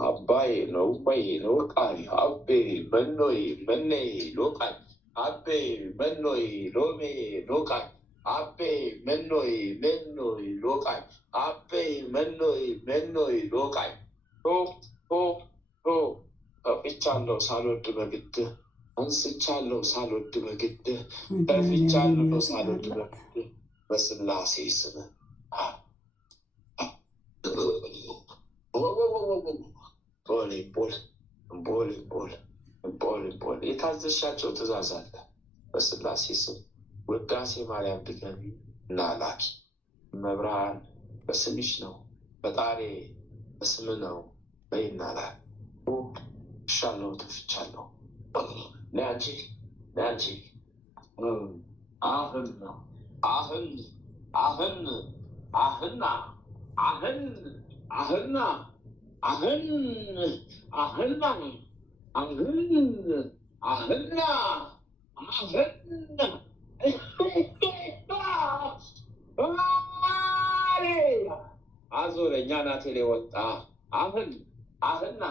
አባዬ ነው ወይ ነው ቃል አቤ መኖይ መኔ ሎቃል አቤ መኖይ ሎሜ ሎቃል አቤ መኖይ ሎቃል አቤ መኖይ ሎቃል ከፍቻለሁ ሳልወድ በግድ አንስቻለሁ ሳልወድ በግድ ከፍቻለሁ ሳልወድ በግድ በስላሴ ስም ቦል የታዘሻቸው ትእዛዝ አለ። በስላሴ ስም ውዳሴ ማርያም ድገሚ እና ላኪ። መብርሃን በስምሽ ነው፣ ፈጣሪ በስም ነው በይና ላኪ። እሻለሁ ተፍቻለሁ። ነያንቺ አህና አዞረኛ ናቴ ላይ ወጣ። አህና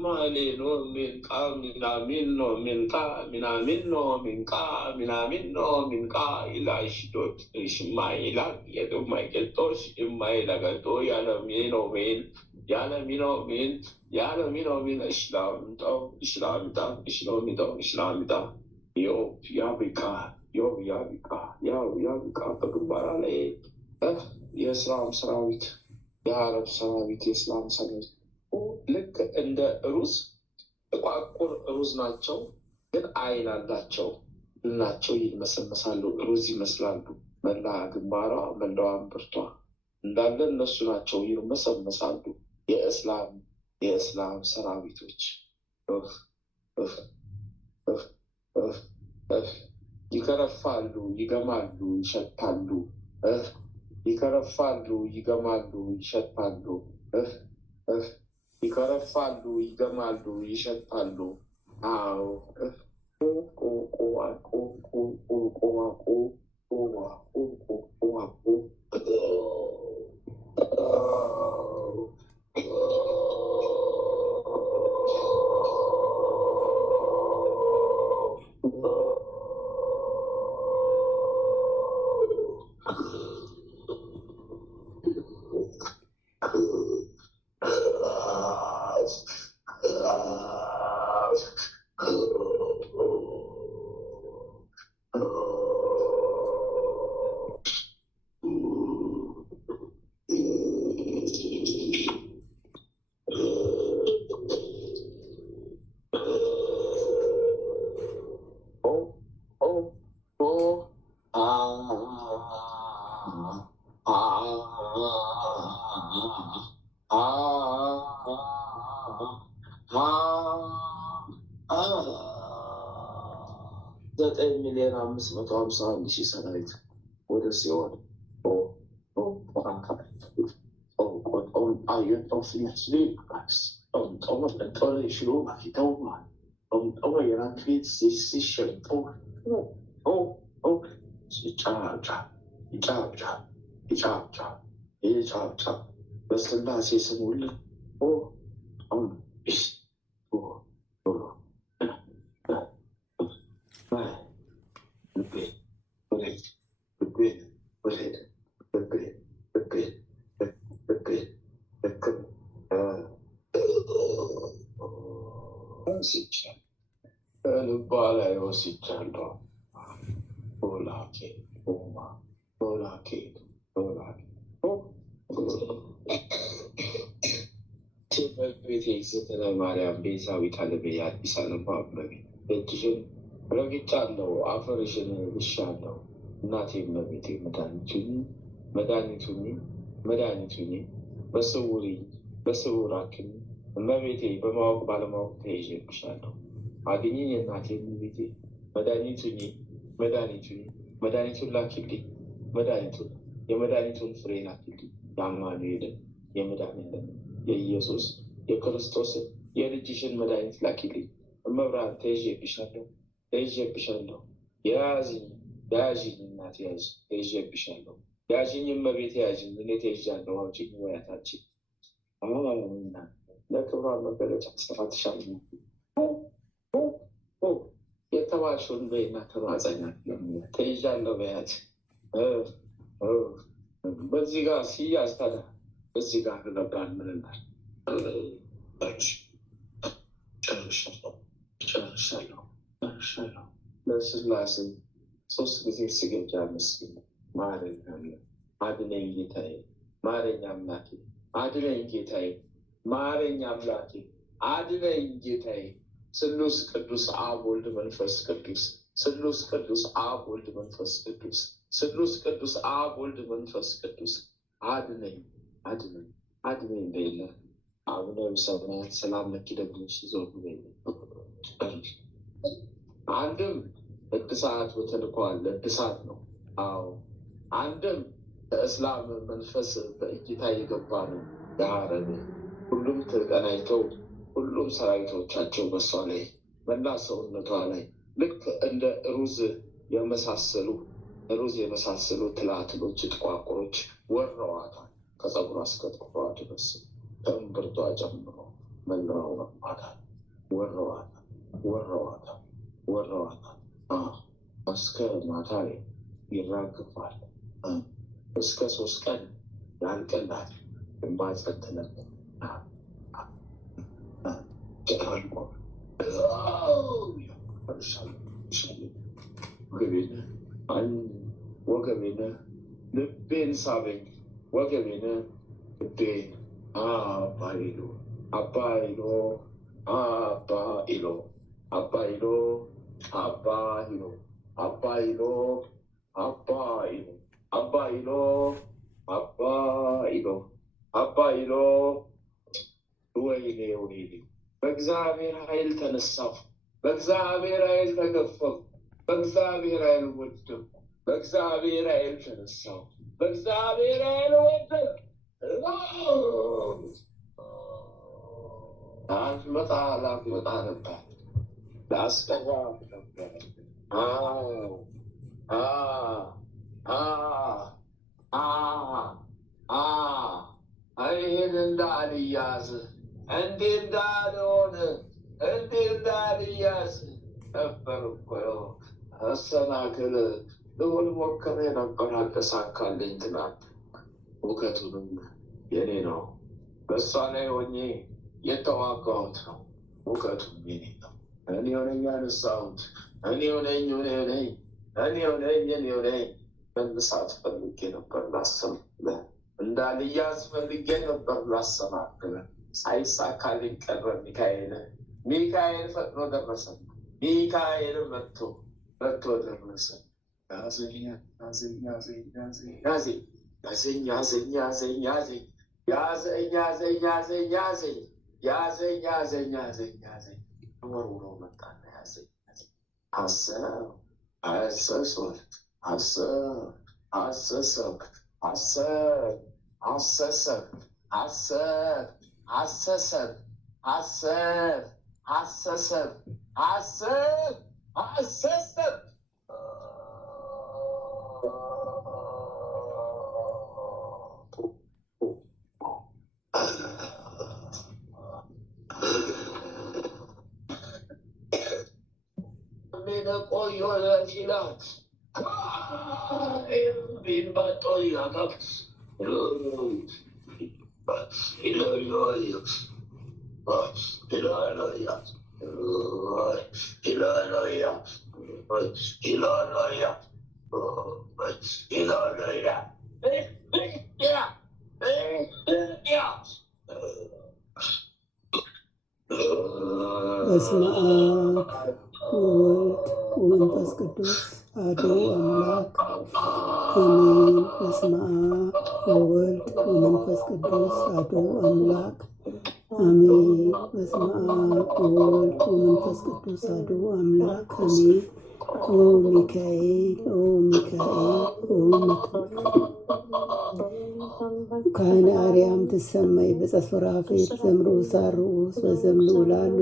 ማሌኖ ሚንቃ ሚናሚኖ ሚንቃ ሚናሚኖ ሚንቃ ሚናሚኖ ሚንቃ ኢላሽዶት ሽማይላ የማይገልጦሽ የማይለገልጦ ያለሚኖሚን እስላሚጣ ያብቃ በግንባራ ላይ የእስላም ሰራዊት የአረብ ሰራዊት የእስላም ሰራዊት ልክ እንደ ሩዝ ጥቋቁር ሩዝ ናቸው፣ ግን አይን አላቸው ናቸው። ይመሰመሳሉ፣ ሩዝ ይመስላሉ። መላ ግንባሯ መላዋ እምብርቷ እንዳለ እነሱ ናቸው፣ ይመሰመሳሉ። የእስላም ሰራዊቶች ይከረፋሉ፣ ይገማሉ፣ ይሸታሉ። ይከረፋሉ፣ ይገማሉ፣ ይሸታሉ። ይከረፋሉ፣ ይገማሉ፣ ይሸታሉ። አዎ $9,551,000 ሰራዊት ወደ ሲሆን በስላሴ ስም ሁሉ ወስጃለሁ፣ ከልቧ ላይ ወስጃለሁ። ኦላኬ ኦማ ኦላኬ ኦላኬ ቤቴ እግዝእትነ ማርያም ቤዛዊተ ዓለም የአዲስ ዓለም እመቤት እጅሽን ረግጫለሁ፣ አፈርሽን ልሻለሁ። እናቴ እመቤቴ መድኃኒቱኝ በስውር አክሚ እመቤቴ በማወቅ ባለማወቅ ተይዤብሻለሁ። አግኚኝ እናቴ እመቤቴ መድኃኒቱን ላኪልኝ፣ የመድኃኒቱን ፍሬ ላኪልኝ። የአማኑኤልን የመድኃኒዓለም የኢየሱስ የክርስቶስን የልጅሽን መድኃኒት ላኪልኝ። እመብርሃን ተይዤብሻለሁ። ያዥኝ እናቴ ተይዤብሻለሁ። ያዥኝ እመቤቴ ያዥኝ። እኔ ተይዣለሁ። አውጪኝ ወያታችን ለክብሯ መገለጫ ስራትሻል የተባልሽውን በይና ተማጸኛ ተይዣለሁ በያት። በዚህ ጋር ሲያዝ ታዲያ በዚህ ጋር ገባን ምንናል? ጨርሻለሁ። ለስላሴ 3 ጊዜ ስገጃ መስገን ማረኝ አድነኝ ጌታዬ፣ ማረኝ አምላኬ፣ አድነኝ ጌታዬ፣ ማረኝ አምላኬ፣ አድነኝ ጌታዬ። ስሉስ ቅዱስ አብ ወልድ መንፈስ ቅዱስ፣ ስሉስ ቅዱስ አብ ወልድ መንፈስ ቅዱስ፣ ስሉስ ቅዱስ አብ ወልድ መንፈስ ቅዱስ አድነኝ በይለ አቡነ ሰማያት ሰላም ለኪ ደግሞሽ ዞር በይለ። አንድም እድሳት በተልኳል እድሳት ነው። አዎ አንድም ከእስላም መንፈስ በእይታ የገባ ነው። የሀረግ ሁሉም ተቀናጅተው ሁሉም ሰራዊቶቻቸው በሷ ላይ መላ ሰውነቷ ላይ ልክ እንደ ሩዝ የመሳሰሉ ትላትሎች ጥቋቁሮች ወረዋታል። ከፀጉሯ እስከ ጥፍሯ ድረስ ከእምብርቷ ጨምሮ መላው አካል ወረዋታል። እስከ ማታ ይራግፋል። እስከ 3 ቀን ያልቀላል። ማጸትነት ወገቤን ልቤን ሳበኝ፣ ወገቤን ልቤን አባይሎ ወይኔ በእግዚአብሔር ኃይል ተነሳሁ፣ በእግዚአብሔር ኃይል ተገፈፉ፣ በእግዚአብሔር ኃይል ወደቅሁ፣ በእግዚአብሔር ኃይል ተነሳሁ፣ በእግዚአብሔር ኃይል ወደቅሁ። ላትመጣ ነበር፣ ላስቀራ ነበር። ይህን እንዳልያዝ እንዴ እንዳልሆን እንዴ እንዳልያዝ ነበር እኮ አሰናክል ልውል ሞክሬ ነበር፣ አልተሳካልኝ። ትናንት እውቀቱንም የኔ ነው፣ በእሷ ላይ ሆኜ የተዋጋሁት ነው። እውቀቱም የኔ ነው። እኔ ሆነኝ ያነሳሁት፣ እኔ ሆነኝ መነሳት ፈልጌ ነበር ላሰናክለ፣ እንዳልያዝ ፈልጌ ነበር ላሰናክለ። ሳይሳካልኝ ቀረ። ሚካኤል ፈጥኖ ደረሰ። ሚካኤል መጥቶ ደረሰ። ያዘኝ ወርውሮ መጣና ያዘኝ። አሰብ ቆዮ ይላል በስመ አብ ወወልድ ወመንፈስ ቅዱስ አሐዱ አምላክ አሜን። በስመ አብ ወወልድ ወመንፈስ ቅዱስ አሐዱ አምላክ አሜን። በስመ አብ ወወልድ ወመንፈስ ቅዱስ አሐዱ አምላክ አሜን። ኦ ሚካኤል ኦ ሚካኤል ካህነ አርያም ትሰመይ በጸፍራፌት ዘምሩ ሳርኡስ ወዘምሉ ላሉ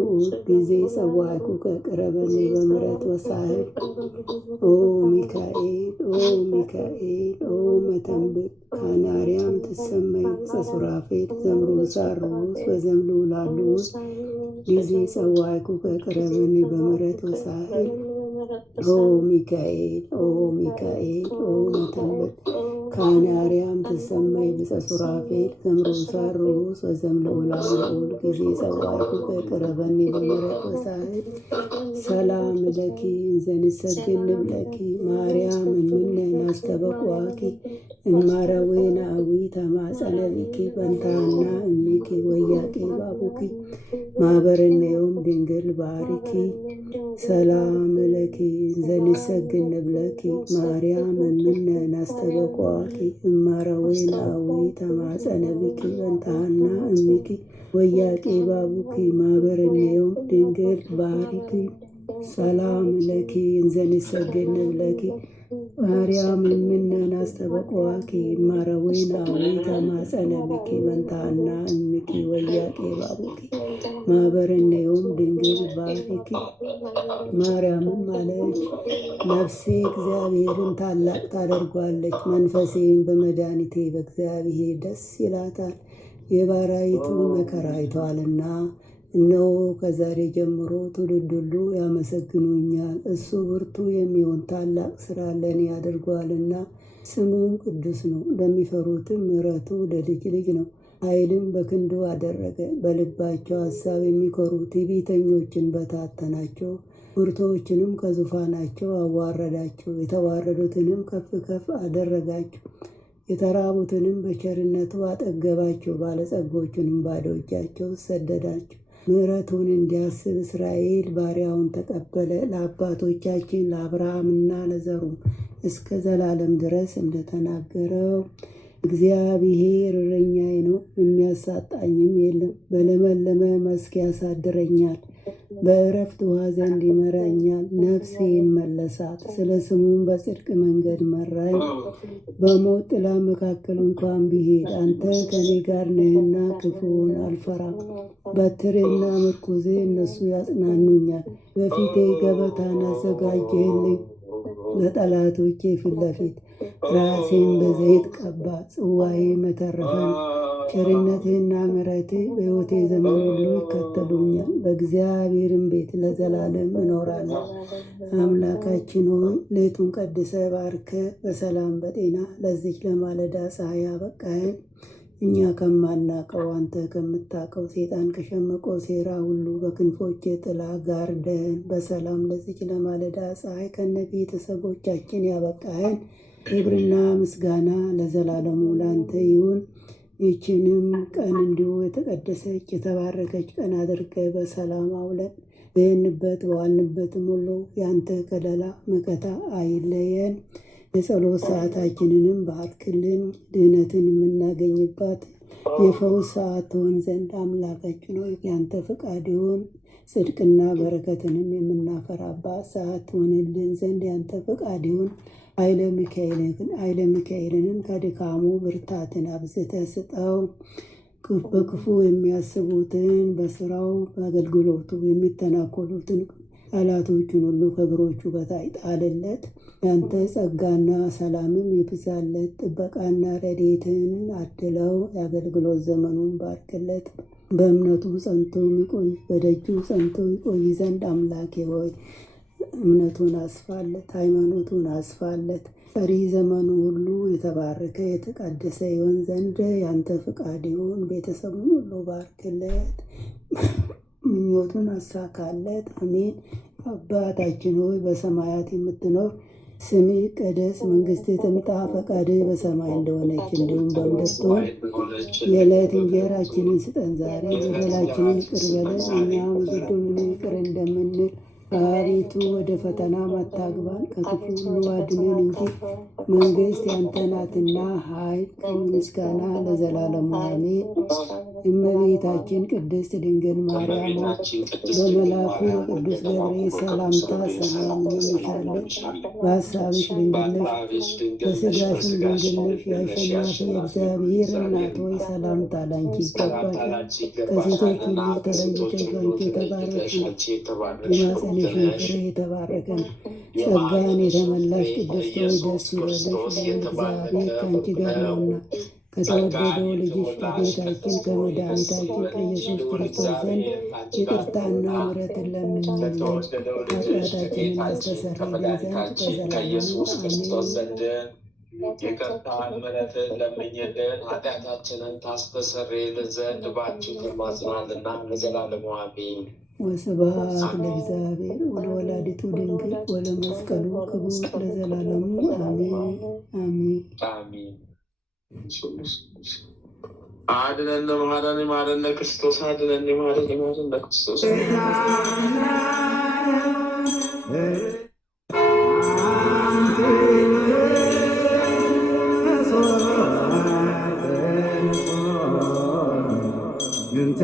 ጊዜ ጸዋዕኩ ከቅረበኒ በምሕረት ወሳህል ኦ ሚካኤል ኦ ሚካኤል ኦ መተንብእ ካህነ አርያም ትሰመይ በጸፍራፌት ዘምሩ ሳርኡስ ወዘምሉ ላሉ ጊዜ ጸዋዕኩ ከቅረበኒ በምሕረት ወሳህል ኦ ሚካኤል ኦ ሚካኤል ኦ መተንብእ ካህነ አርያም ትሰመይ በጸፍራፌት ዘምሩ ሳርኡስ ወዘምሉ ላሉ ጊዜ ጸዋዕኩ ከቅረበኒ በምሕረት ወሳህል ሰላም ለኪ እንዘንሰግድ ንብለኪ ማርያም እምነ ናስተበቁአኪ እማረዌነ አዊ ተማጸነቢኪ በንታና እሚኪ ወያቄ ባቡኪ ማህበርነዮም ድንግል ባሪኪ ሰላም ለኪ እንዘንሰግድ ንብለኪ ማርያም እምነ ናስተበቁአኪ እማረዌነ አዊ ተማጸነቢኪ በንታና እሚኪ ወያቄ ባቡኪ ማህበርነዮም ድንግል ባሪኪ ሰላም ለኪ እንዘንሰግድ ንብለኪ ማርያም እምነ ናስተበቁአኪ እማረዌነ አዊ ተማጸነቢኪ በንታና እሚኪ ወያቄ ባቡኪ ማህበርነዮም ድንግል ባሪኪ። ማርያምም አለች፣ ነፍሴ እግዚአብሔርን ታላቅ ታደርጓለች፣ መንፈሴን በመድኃኒቴ በእግዚአብሔር ደስ ይላታል። የባሪያይቱን መከራ አይተዋልና፣ እነሆ ከዛሬ ጀምሮ ትውልድ ሁሉ ያመሰግኑኛል። እሱ ብርቱ የሚሆን ታላቅ ስራ ለእኔ አድርጓልና፣ ስሙም ቅዱስ ነው። ለሚፈሩትም ምሕረቱ ለልጅ ልጅ ነው። ኃይልም በክንዱ አደረገ። በልባቸው ሐሳብ የሚኮሩ ትዕቢተኞችን በታተናቸው። ብርቱዎችንም ከዙፋናቸው አዋረዳቸው። የተዋረዱትንም ከፍ ከፍ አደረጋቸው። የተራቡትንም በቸርነቱ አጠገባቸው። ባለጸጎቹንም ባዶ እጃቸው ሰደዳቸው። ምሕረቱን እንዲያስብ እስራኤል ባሪያውን ተቀበለ። ለአባቶቻችን ለአብርሃምና ለዘሩም እስከ ዘላለም ድረስ እንደተናገረው እግዚአብሔር እረኛዬ ነው፣ የሚያሳጣኝም የለም። በለመለመ መስክ ያሳድረኛል፣ በዕረፍት ውኃ ዘንድ ይመራኛል። ነፍሴን መለሳት፣ ስለ ስሙም በጽድቅ መንገድ መራኝ። በሞት ጥላ መካከል እንኳን ብሄድ አንተ ከኔ ጋር ነህና ክፉውን አልፈራም። በትሬና ምርኩዜ እነሱ ያጽናኑኛል። በፊቴ ገበታን አዘጋጀህልኝ በጠላቶቼ ፊት ለፊት። ራሴን በዘይት ቀባ፣ ጽዋዬ መተረፈን። ቸርነትህና ምሕረትህ በሕይወቴ ዘመን ሁሉ ይከተሉኛል። በእግዚአብሔርም ቤት ለዘላለም እኖራለሁ። አምላካችን ሆይ ሌቱን ቀድሰ ባርከ በሰላም በጤና ለዚች ለማለዳ ፀሐይ አበቃኸን። እኛ ከማናቀው አንተ ከምታቀው ሴጣን ከሸመቀው ሴራ ሁሉ በክንፎች ጥላ ጋርደን በሰላም ለዚች ለማለዳ ፀሐይ ከነ ቤተሰቦቻችን ያበቃኸን። ክብርና ምስጋና ለዘላለሙ ላንተ ይሁን። ይህችንም ቀን እንዲሁ የተቀደሰች የተባረከች ቀን አድርገ በሰላም አውለን። በሄንበት በዋልንበትም ሁሉ ያንተ ከለላ መከታ አይለየን። የጸሎት ሰዓታችንንም ባርክልን። ድህነትን የምናገኝባት የፈውስ ሰዓት ትሆን ዘንድ አምላካችን ሆይ ያንተ ፈቃድ ይሁን። ጽድቅና በረከትንም የምናፈራባት ሰዓት ትሆንልን ዘንድ ያንተ ፈቃድ ይሁን። ኃይለ ሚካኤልንም ከድካሙ ብርታትን አብዝተ ስጠው። በክፉ የሚያስቡትን በስራው በአገልግሎቱ የሚተናኮሉትን ጠላቶቹን ሁሉ ከእግሮቹ በታች ጣልለት። ያንተ ጸጋና ሰላምም ይብዛለት። ጥበቃና ረድኤትን አድለው። የአገልግሎት ዘመኑን ባርክለት። በእምነቱ ጸንቶ ይቆይ በደጁ ጸንቶ ይቆይ ዘንድ አምላኬ ሆይ እምነቱን አስፋለት፣ ሃይማኖቱን አስፋለት። ፈሪ ዘመኑ ሁሉ የተባረከ የተቀደሰ ይሆን ዘንድ ያንተ ፍቃድ ይሁን። ቤተሰቡን ሁሉ ባርክለት። ምኞቱን አሳካለት። አሜን። አባታችን ሆይ በሰማያት የምትኖር ስምህ ይቀደስ፣ መንግሥትህ ትምጣ፣ ፈቃድህ በሰማይ እንደሆነች እንዲሁም በምድር ትሁን። የዕለት እንጀራችንን ስጠን ዛሬ፣ በደላችንን ይቅር በለን እኛም የበደሉንን ይቅር እንደምንል። አቤቱ ወደ ፈተና አታግባን፣ ከክፉ ሁሉ አድነን እንጂ መንግሥት ያንተ ናትና፣ ኃይል፣ ክብር፣ ምስጋና ለዘላለሙ አሜን። እመቤታችን ቅድስት ድንግል ማርያም በመልአኩ በቅዱስ ገብርኤል ሰላምታ ሰላም እንልሻለን። በሐሳብሽ ድንግል ነሽ፣ በሥጋሽም ድንግል ነሽ። የአሸናፊ እግዚአብሔር እናት ሆይ ሰላምታ ላንቺ ይገባሻል። ከሴቶች ሁሉ ተለይተሽ አንቺ የተባረክሽ ነሽ፣ የማኅፀንሽ ፍሬ የተባረከ ነው። ጸጋን የተመላሽ ቅድስት ሆይ ደስ ይበልሽ፣ እግዚአብሔር ከአንቺ ጋር ነውና ከተወደደው ልጅሽ ከጌታችን ከመድኃኒታችን ከኢየሱስ ክርስቶስ ዘንድ ይቅርታና ምሕረትን ለምኝልን ኃጢአታችንን ያስተሰርይልን ዘንድ በዘላለሙ አሜን። ይቅርታን ምሕረትን ለምኝልን ኃጢአታችንን ታስተሰርይልን ዘንድ ባንቺ ተማጽናልና ለዘላለሙ አሜን። ወስብሐት ለእግዚአብሔር ወለወላዲቱ ድንግል ወለመስቀሉ ክቡር ለዘላለሙ አሜን አሜን አሜን። አድነን ማረን ማረን ክርስቶስ አድነን ማረን ማረን ክርስቶስ እንተ